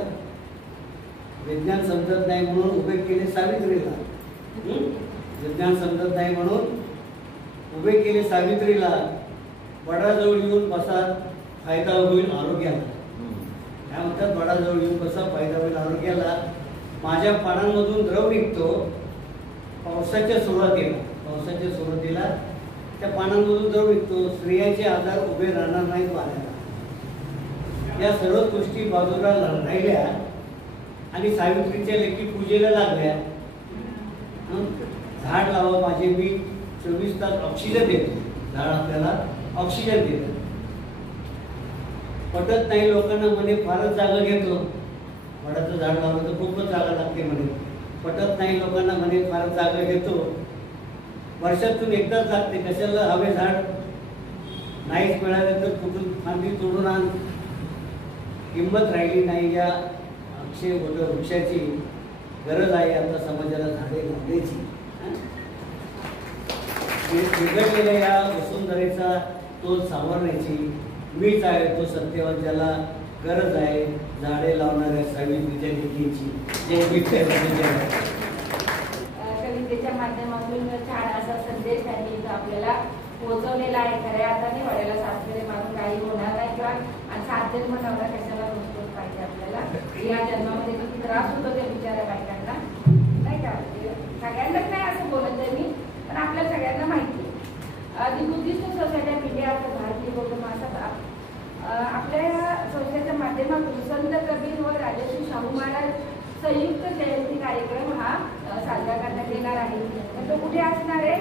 विज्ञान समजत नाही म्हणून उभे केले सावित्रीला, विज्ञान समजत नाही म्हणून उभे केले सावित्रीला, वडाजवळ येऊन बसा फायदा होईल आरोग्याला. काय म्हणतात, वडाजवळ येऊन बसा फायदा होईल आरोग्याला. माझ्या पानांमधून द्रव निघतो पावसाच्या सुरुवातीला त्या पानांमधून द्रव निघतो, स्त्रियांचे आधार उभे राहणार नाहीत वाऱ्याला. या सर्व गोष्टी बाजूला राहिल्या आणि सावित्रीच्या लेखी पूजेला लागल्या. झाड लावा माझे मी 24 तास ऑक्सिजन देतो, झाड आपल्याला ऑक्सिजन देतं. पटत नाही लोकांना म्हणे फारच जागा घेतो, वडाचं झाड लावलं तर खूपच जागा लागते म्हणे. पटत नाही लोकांना म्हणे फारच जागा घेतो, वर्षातून एकदाच लागते कशाला हवे झाड, नाहीच मिळालं तर कुठून फांदी तोडून आण. किंमत राहिली नाही या अक्षय वृक्षाची, गरज आहे आता समाजाला झाडे लावण्याची. बिघडलेल्या या वसुंधरेचा तोल सावरण्याची, मीच आहे तो सत्यवान ज्याला गरज आहे झाडे लावणाऱ्या सावित्रीच्या लेकींची. जय विठ्ठल. कवितेच्या माध्यमातून छान असा संदेश त्यांनी इथं आपल्याला पोहोचवलेला आहे. खऱ्या अर्थाने वड्याला सासरे मारून काही होणार नाही किंवा सात जन्म नवरा कशाला नसतोच पाहिजे आपल्याला. या जन्मामध्ये किती त्रास होतो त्या बिचाऱ्या बायकांना नाही का. सगळ्यांनाच नाही असं बोलत आहे मी, पण आपल्या सगळ्यांना माहिती आहे. दी बुद्धिस्ट सोसायटी ऑफ इंडिया भारतीय बौद्ध महासभा आपल्या या संस्थेच्या माध्यमातून संत कबीर व राजर्षी शाहू महाराज संयुक्त जयंती कार्यक्रम हा साजरा करण्यात येणार आहे. तर तो कुठे असणार आहे?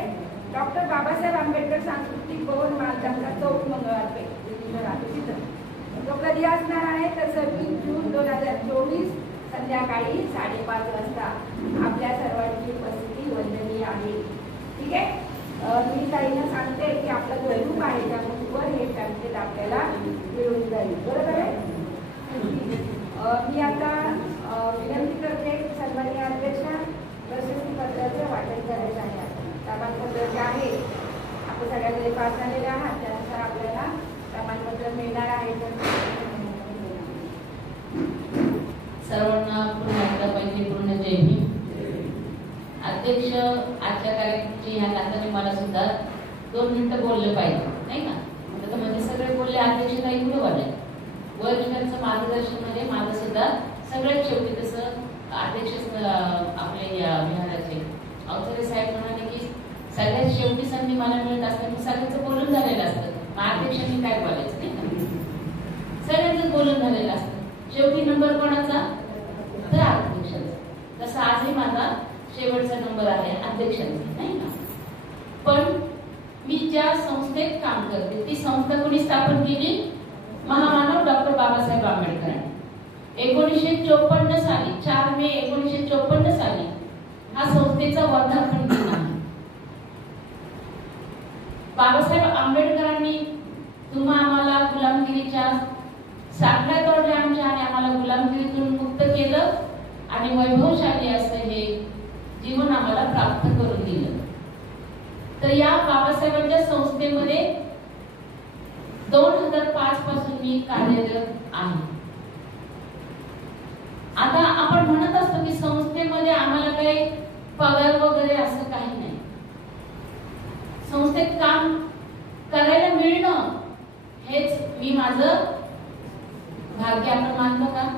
डॉक्टर बाबासाहेब आंबेडकर सांस्कृतिक भवन मालदंगा चौक मंगळवारपेठ तिथं राहतो तिथं. तो कधी असणार आहे? तर 26 जून 2024 संध्याकाळी 5:30 वाजता. आपल्या सर्वांची उपस्थिती वंदनीय आहे. ठीक आहे. मी ताईंना सांगते की आपला जो ग्रुप आहे त्या ग्रुपवर हे पॅम्पलेट आपल्याला मिळून जाईल. बरोबर आहे. मी आता विनंती करते सन्माननीय अध्यक्षा प्रशस्ती पत्राचं वाटप करायचं आहे. प्रमाणपत्र जे आहे आपण सगळ्यांकडे पास झालेले आहात त्यानुसार आपल्याला प्रमाणपत्र मिळणार आहे. सर्वांना पुन्हा एकदा पहिले पूर्ण जय भीम. अध्यक्ष आजच्या कार्यक्रमाची ह्या नात्याने मला सुद्धा 2 मिनिटं बोललं पाहिजे नाही का. म्हणजे सगळे बोलले अध्यक्ष काही पुढे वाढले. वरिष्ठांचं मार्गदर्शन मध्ये माझं सुद्धा सगळ्यात शेवटी तसं अध्यक्ष आपले या विहाराचे अवसरे साहेब म्हणाले की सगळ्यात शेवटी संधी मला मिळत असताना सगळ्यांचं बोलून झालेलं असतं. अध्यक्षांनी काय बोलायचं नाही का. सगळ्यांचं बोलून झालेलं असतं. शेवटी नंबर कोणाचा? तर अध्यक्षांचा. तसा आजही माझा शेवटचा नंबर आहे अध्यक्षांचा नाही का. पण मी ज्या संस्थेत काम करते ती संस्था कोणी स्थापन केली? महामानव डॉक्टर बाबासाहेब आंबेडकरांनी 1954 साली 4 मे 1954 साली हा संस्थेचा वर्धापन दिन आहे. बाबासाहेब आंबेडकरांनी तुम्हा आम्हाला गुलामगिरीच्या साखळ्या तोडल्या आमच्या आणि आम्हाला गुलामगिरीतून मुक्त केलं आणि वैभवशाली असं हे जीवन आम्हाला प्राप्त करून दिलं. तर या बाबासाहेबांच्या संस्थेमध्ये 2005 पासून मी कार्यरत आहे. आता आपण म्हणत असतो की संस्थेमध्ये आम्हाला काही पगार वगैरे असं काही नाही. संस्थेत काम करायला मिळणं हेच मी माझं भाग्य आपण मानतो का.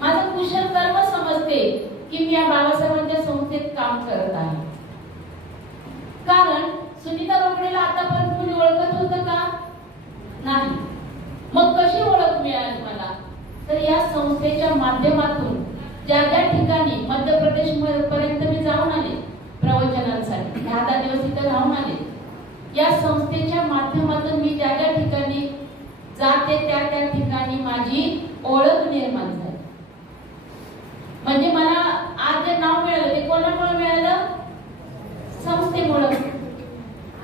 माझं कुशल कर्म समजते की मी या बाबासाहेबांच्या संस्थेत काम करत आहे. कारण सुनीता रोकडेला आतापर्यंत कोणी ओळखत होतं का? नाही. मग कशी ओळख मिळाली मला? तर या संस्थेच्या माध्यमातून ज्या ज्या ठिकाणी मध्य प्रदेश पर्यंत मी जाऊन आले प्रवचनांसाठी 10 दिवस इथे राहून आले. या संस्थेच्या माध्यमातून मी ज्या ज्या ठिकाणी जाते त्या त्या ठिकाणी माझी ओळख निर्माण झाली. म्हणजे मला आज जे नाव मिळालं ते कोणामुळे मिळालं? संस्थेमुळे.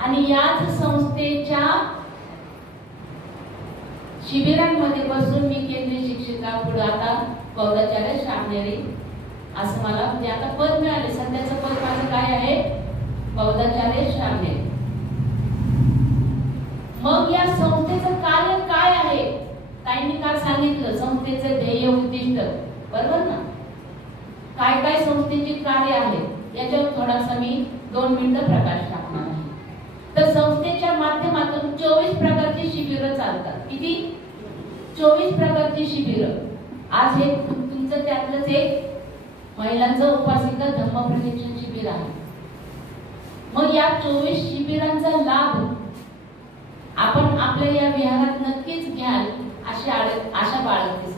आणि याच संस्थेच्या शिबिरांमध्ये बसून मी केंद्रीय शिक्षिका पुढे आता बौद्धाचार्य श्रामणेरी असं मला म्हणजे आता पद मिळाले. सध्याचं पद माझं काय आहे? बौद्धाचार्य श्रामणेरी. मग या संस्थेचं कार्य काय आहे? ताईंनी काल सांगितलं संस्थेचं ध्येय उद्दिष्ट बरोबर ना. काय काय संस्थेची कार्य आहे याच्यावर थोडासा मी 2 मिनिटं प्रकाश टाकणार आहे. तर संस्थेच्या माध्यमातून 24 प्रकारची शिबिरं चालतात. किती? 24 प्रकारची शिबिरं. आज हे तुमचं त्यातलंच एक महिलांचं उपासिका धम्म प्रशिक्षण शिबिर आहे. मग या 24 शिबिरांचा लाभ आपण आपल्या या विहारात नक्कीच घ्याल अशी आशा बाळगते.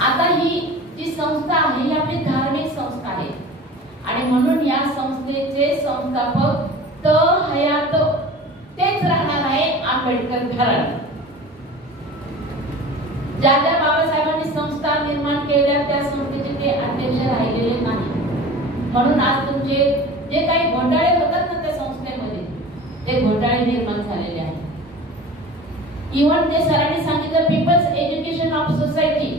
आता ही जी संस्था आहे ही आपली धार्मिक संस्था आहे आणि म्हणून या संस्थेचे संस्थापक त हयात तेच राहणार आहे आंबेडकर घराणं. ज्या ज्या बाबासाहेबांनी संस्था निर्माण केल्या त्या संस्थेचे ते अध्यक्ष राहिलेले नाही. म्हणून आज तुमचे जे काही घोटाळे होतात ना त्या संस्थेमध्ये ते घोटाळे निर्माण झालेले आहेत. इव्हन ते सरांनी सांगितलं पीपल्स एज्युकेशन ऑफ सोसायटी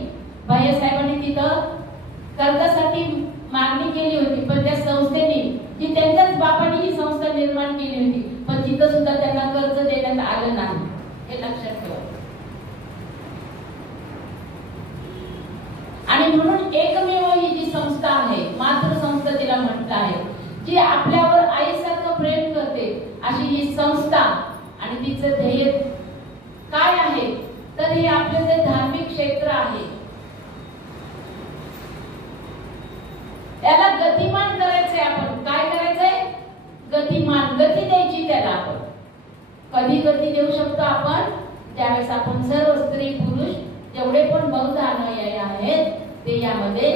भैया साहेबांनी तिथं कर्जासाठी मागणी केली होती. पण त्या संस्थेने जी त्यांच्याच बापांनी ही संस्था निर्माण केली होती पण तिथं सुद्धा त्यांना कर्ज देण्यात आलं नाही. हे लक्षात ठेवा. संस्था आणि तिचं ध्येय काय आहे, तर हे आपलं जे धार्मिक क्षेत्र आहे त्याला गतिमान करायचंय. आपण काय करायचंय? गतिमान, गती द्यायची त्याला. आपण कधी गती देऊ शकतो? आपण ज्यावेळेस आपण सर्व स्त्री पुरुष जेवढे पण बौद्ध अनुयायी आहेत ते यामध्ये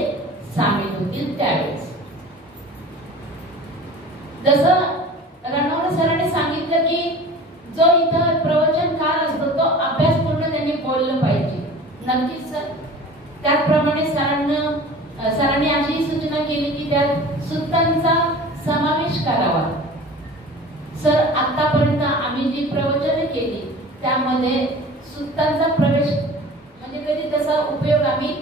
सामील होतील त्यावेळेस. जसं रणवणे सरांनी सांगितलं की जो इथं प्रवचनकार असतो तो अभ्यासपूर्ण त्यांनी बोललं पाहिजे. नक्कीच सर, त्याचप्रमाणे सरांनी अशी सूचना केली की त्यात सुत्तांचा समावेश करावा. सर, आतापर्यंत आम्ही जी प्रवचने केली त्यामध्ये सुत्तांचा प्रवेश म्हणजे कधी त्याचा उपयोग आम्ही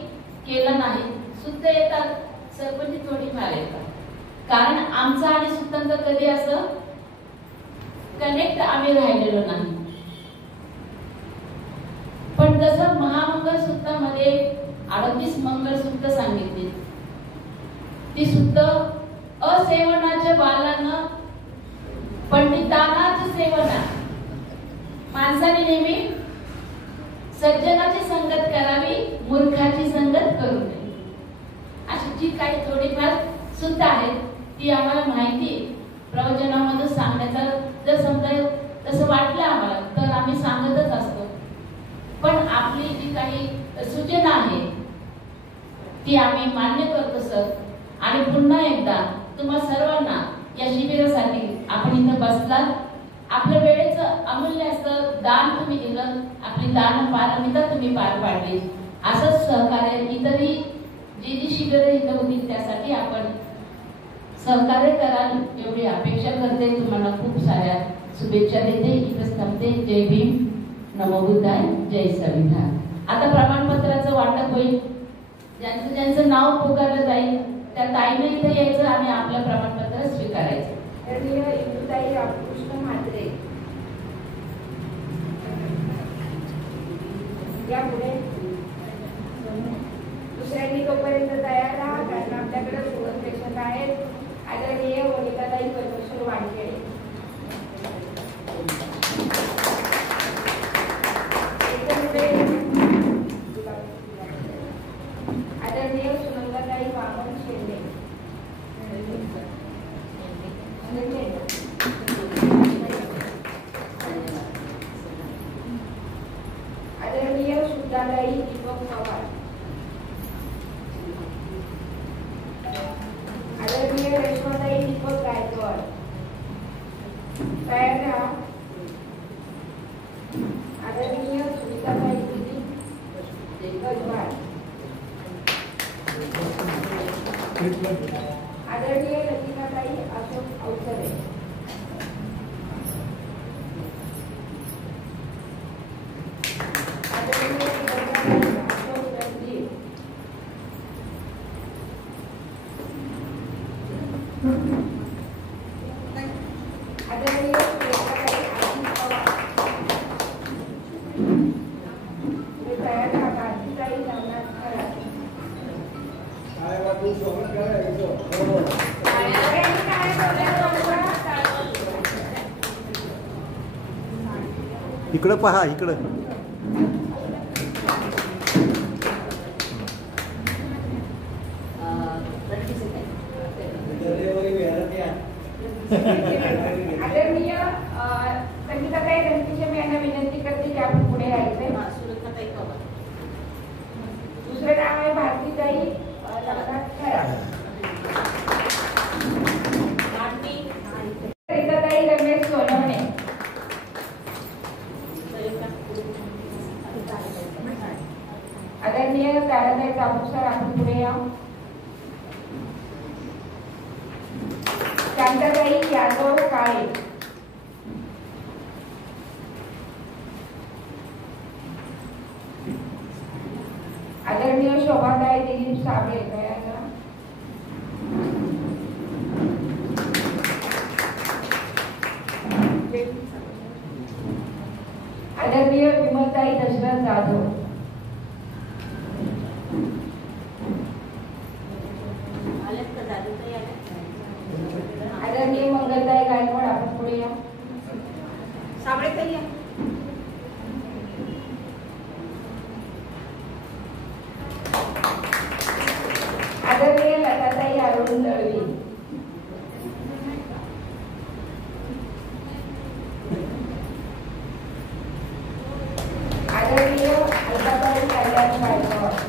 केला नाही. सुत्त येतात सरपंच थोडीफार येतात, कारण आमचा आणि सुत्तांचा कधी असं कनेक्ट आम्ही राहिलेलो नाही. पण जसं महामंगल सूत्रामध्ये 38 मंगल सूत्र सांगितली, ती सूत्र असेवनाच्या बालानं पंडितानाच सेवना, माणसाने नेहमी सज्जनाची संगत करावी, मूर्खाची संगत करू नये. अशी जी काही थोडीफार सूत्र आहेत ती आम्हाला माहिती प्रवचनामध्ये सांगण्याचा जर समजा तसं वाटलं आम्हाला तर आम्ही सांगतच असतो. पण आपली जी काही सूचना आहे ती आम्ही मान्य करतो सर. आणि पुन्हा एकदा तुम्हा सर्वांना या शिबिरासाठी आपण इथं बसलात, आपल्या वेळेचं अमूल्य असं दान तुम्ही दिलं, आपली दान पारमिता तुम्ही पार पाडली. असंच सहकार्य इतरही जी शिबिरं इथं होती त्यासाठी आपण सहकार्य कराल एवढी अपेक्षा करते. तुम्हाला खूप साऱ्या शुभेच्छा देते. इथंच थांबते. जय भीम, नमो बुद्धाय, जय संविधान. आता प्रमाणपत्राचं वाटप होईल. ज्यांचं ज्यांचं नाव पुकारलं जाईल त्या ताईने इथं यायचं आणि आपलं प्रमाणपत्र स्वीकारायचं. इंदुताई रामकृष्ण म्हात्रे यापुढे दुसऱ्यांनी तोपर्यंत तयार राहा, कारण आपल्याकडे शुगर पेशंट आहेत. आदरणीय वनिताताई परमेश्वर वानखेडे. आदरणीय सुनंदाताई वामन शेंडे. आदरणीय सुधाताई दीपक पवार. आदरणीय रेश्माताई दीपक गायकवाड. तयार राहा. आदरणीय सुनीताताई गजवाड. आदरणीय लतिकाताई अशोक अवसरे. आदरणीय अशोक रणजीत. आदरणीय सुरेखाताई आशिष पवार. तयार राहा. भारतीताई रामनाथ खरात. इकडं पहा, इकडं. आदरणीय संगीताताई रणकिशोर यांना विनंती करते की आपण पुढे राहायचंय. दुसरं नाव आहे भारतीताई रामनाथ खरात. सरिताताई रमेश सोनवणे. आदरणीय ताराताई चाबुकसर आपण पुढे या. शांताताई यादव काळे. आदरणीय शोभाताई दिलीप साबळे. आदरणीय विमलताई दशरथ जाधव. आदरणीय मंगलताई गायकवाड आपण पुढे या. लताताई या. आदरणीय लताताई अरुण दळवी. आदरणीय अलकाबाई कल्याण गायकवाड.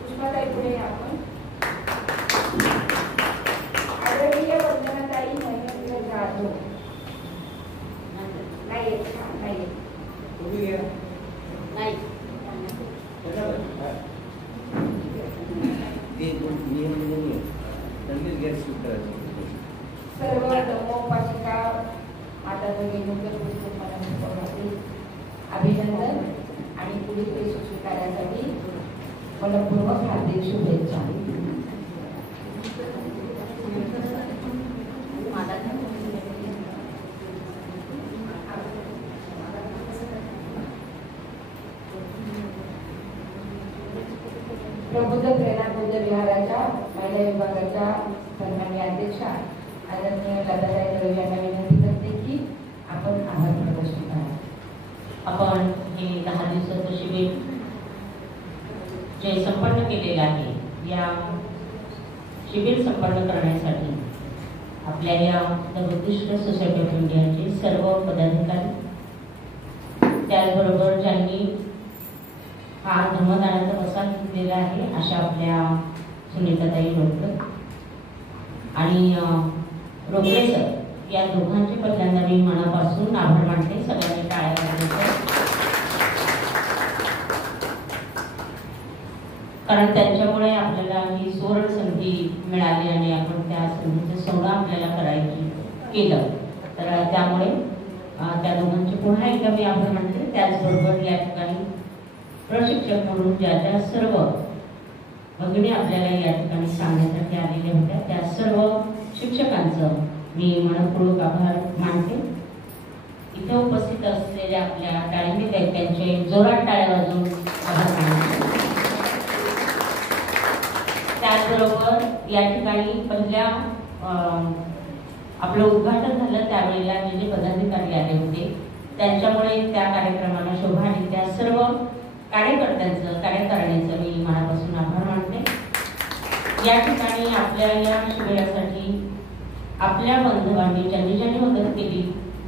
पुष्पाताई पुढे या आपण. आदरणीय वंदनाताई महेंद्र जाधव. नाही नाही नाही. सर्व धर्मोपासिका माता भगिनींचे पुस्तक अभिनंदन आणि पुढील यशस्वी कार्यासाठी मनपूर्वक हार्दिक शुभेच्छा. प्रबुद्ध प्रेरणा बुद्ध विहाराच्या महिला विभागाच्या सन्माननीय अध्यक्षा आदरणीय लताताई दळवी यांना विनंती करते की आपण आभार प्रदर्शन करा. आपण हे 10 दिवसाचं शिबिर जे संपन्न केलेलं आहे, या शिबिर संपन्न करण्यासाठी आपल्या या द बुद्धिस्ट सोसायटी ऑफ इंडियाचे सर्व पदाधिकारी, त्याचबरोबर ज्यांनी हा धर्मदानाचा प्रसाद घेतलेला आहे अशा आपल्या सुनीताताई रोडकर आणि रोकडे सर, या दोघांचे पहिल्यांदा मी मनापासून आभार मानते. सगळ्यांनी टाळ्या वाजवायच्या, कारण त्यांच्यामुळे आपल्याला ही सुवर्ण संधी मिळाली आणि आपण त्या संधीचं सोनं आपल्याला करायची केलं. तर त्यामुळे त्या दोघांचे पुन्हा एकदा मी आभार मानते. त्याचबरोबर या ठिकाणी प्रशिक्षक म्हणून ज्या ज्या सर्व भगिनी आपल्याला या ठिकाणी सांगण्यासाठी आलेल्या होत्या त्या सर्व शिक्षकांचं मी मनपूर्वक आभार मानते. इथे उपस्थित असलेल्या आपल्या ताळीमित आहेत त्यांचे जोरात टाळ्या वाजवून आभार मानते. त्याचबरोबर या ठिकाणी पहिल्या आपलं उद्घाटन झालं त्यावेळेला जे पदाधिकारी आले होते त्यांच्यामुळे त्या कार्यक्रमाला शोभा आली. त्या सर्व कार्यकर्त्यांचं, कार्यकारिणीचं मी मनापासून आभार मानते. या ठिकाणी आपल्या या शिबिरासाठी आपल्या बांधवांनी ज्यांनी ज्यांनी मदत केली,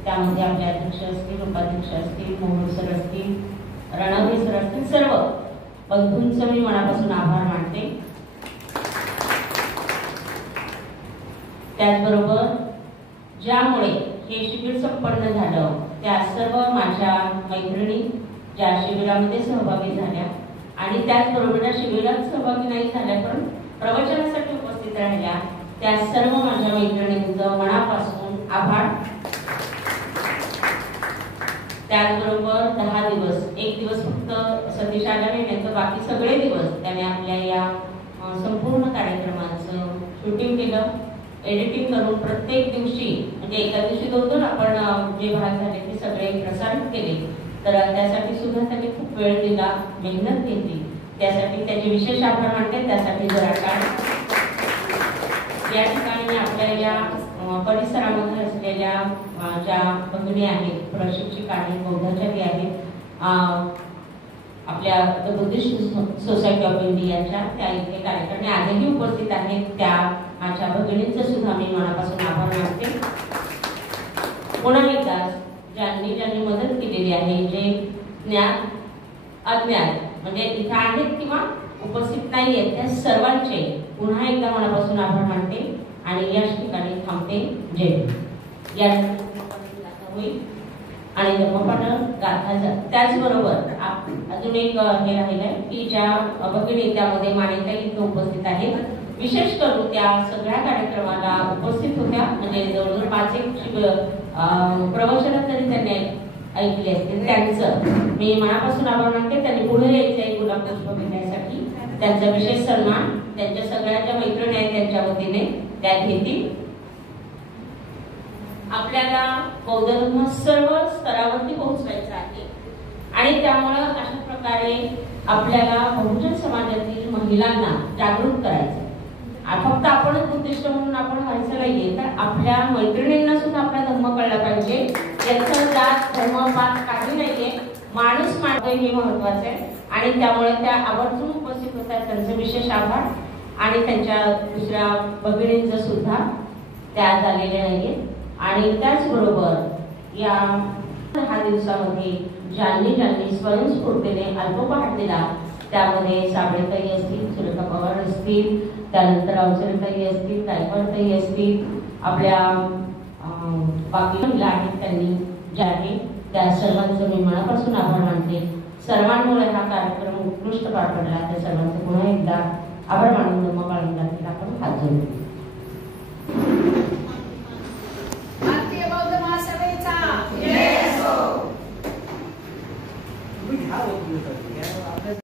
त्यामध्ये आपले अध्यक्ष असतील, उपाध्यक्ष असतील, मोहोळ सर असतील, रणवरे सर असतील, सर्व बंधूंचं मी मनापासून आभार मानते. त्याचबरोबर ज्यामुळे हे शिबिर संपन्न झालं त्या सर्व माझ्या मैत्रिणी ज्या शिबिरामध्ये सहभागी झाल्या आणि त्याचबरोबर या शिबिरात सहभागी नाही झाल्या पण प्रवचनासाठी उपस्थित राहिल्या, त्या सर्व माझ्या मैत्रिणींचं मनापासून आभार. त्याचबरोबर 10 दिवस, एक दिवस फक्त सतीश आला नाही तर बाकी सगळे दिवस त्याने आपल्या या संपूर्ण कार्यक्रमाचं शूटिंग केलं, एडिटिंग करून प्रत्येक दिवशी म्हणजे एका दिवशी 2-2 आपण जे भाग झाले ते सगळे प्रसारित केले. तर त्यासाठी सुद्धा त्यांनी खूप वेळ दिला, मेहनत घेतली, त्यासाठी त्याचे विशेष आभार मानते. त्यासाठी जरा या ठिकाणी आपल्या या परिसरामध्ये असलेल्या ज्या भगिनी आहेत, प्रशिक्षिका आहेत, बौद्धाचार्य आहेत, आपल्या द बुद्धिस्ट सोसायटी ऑफ इंडियाच्या त्या इथे कार्यक्रमी आजही उपस्थित आहेत, त्या माझ्या भगिनींचं सुद्धा मी मनापासून आभार मानते. पुन्हा एकदा ज्यांनी मदत केलेली आहे, जे ज्ञान अज्ञान म्हणजे इथे आहेत किंवा उपस्थित नाही आहेत, त्या सर्वांचे पुन्हा एकदा मनापासून आभार मानते आणि याच ठिकाणी थांबते. जय. या होईल आणि धर्मपाठ गाथा. त्याचबरोबर अजून एक हे राहिलंय की ज्या भगिनी त्यामध्ये मानेताई इथे उपस्थित आहेत, विशेष करून त्या सगळ्या कार्यक्रमाला उपस्थित होत्या, म्हणजे जवळजवळ 5-1 प्रवचन तरी त्यांनी ऐकले असतील. त्यांचं मी मनापासून आभार मानते. त्यांनी पुढे यायचंय गुलाब पुष्प घेण्यासाठी, त्यांचा विशेष सन्मान त्यांच्या सगळ्या ज्या मैत्रिणी आहेत त्यांच्या वतीने त्या घेतील. आपल्याला बौद्ध धर्म सर्व स्तरावरती पोहोचवायचा आहे आणि त्यामुळं अशा प्रकारे आपल्याला बहुजन समाजातील महिलांना जागृत करायचं. फक्त आपणच बुद्धिस्ट म्हणून आपण व्हायचं नाहीये, तर आपल्या मैत्रिणींना सुद्धा आपला धर्म कळला पाहिजे. याचं जात धर्म पात काही नाहीये, माणूस मांडतोय हे महत्वाचं आहे. आणि त्यामुळे त्या आवर्जून उपस्थित होतात, त्यांचे विशेष आभार. आणि त्यांच्या दुसऱ्या भगिनींचं सुद्धा त्या झालेल्या नाहीये. आणि त्याचबरोबर या 10 दिवसामध्ये ज्यांनी स्वयंस्फूर्तीने अल्पोपहार दिला, त्यामध्ये साबळेताई असतील, सुरेखा पवार असतील, त्यानंतर अवसरेताई असतील, गायकवाडताई असतील, आपल्या बाकी महिला आहेत त्यांनी ज्या आहे त्या सर्वांचं मी मनापासून आभार मानते. सर्वांमुळे हा कार्यक्रम उत्कृष्ट पार पडला. त्या सर्वांचं पुन्हा एकदा आभार मानून धर्म पाळून जातील आपण हात जोडू. भारतीय बौद्ध महासभेचा तुम्ही घ्या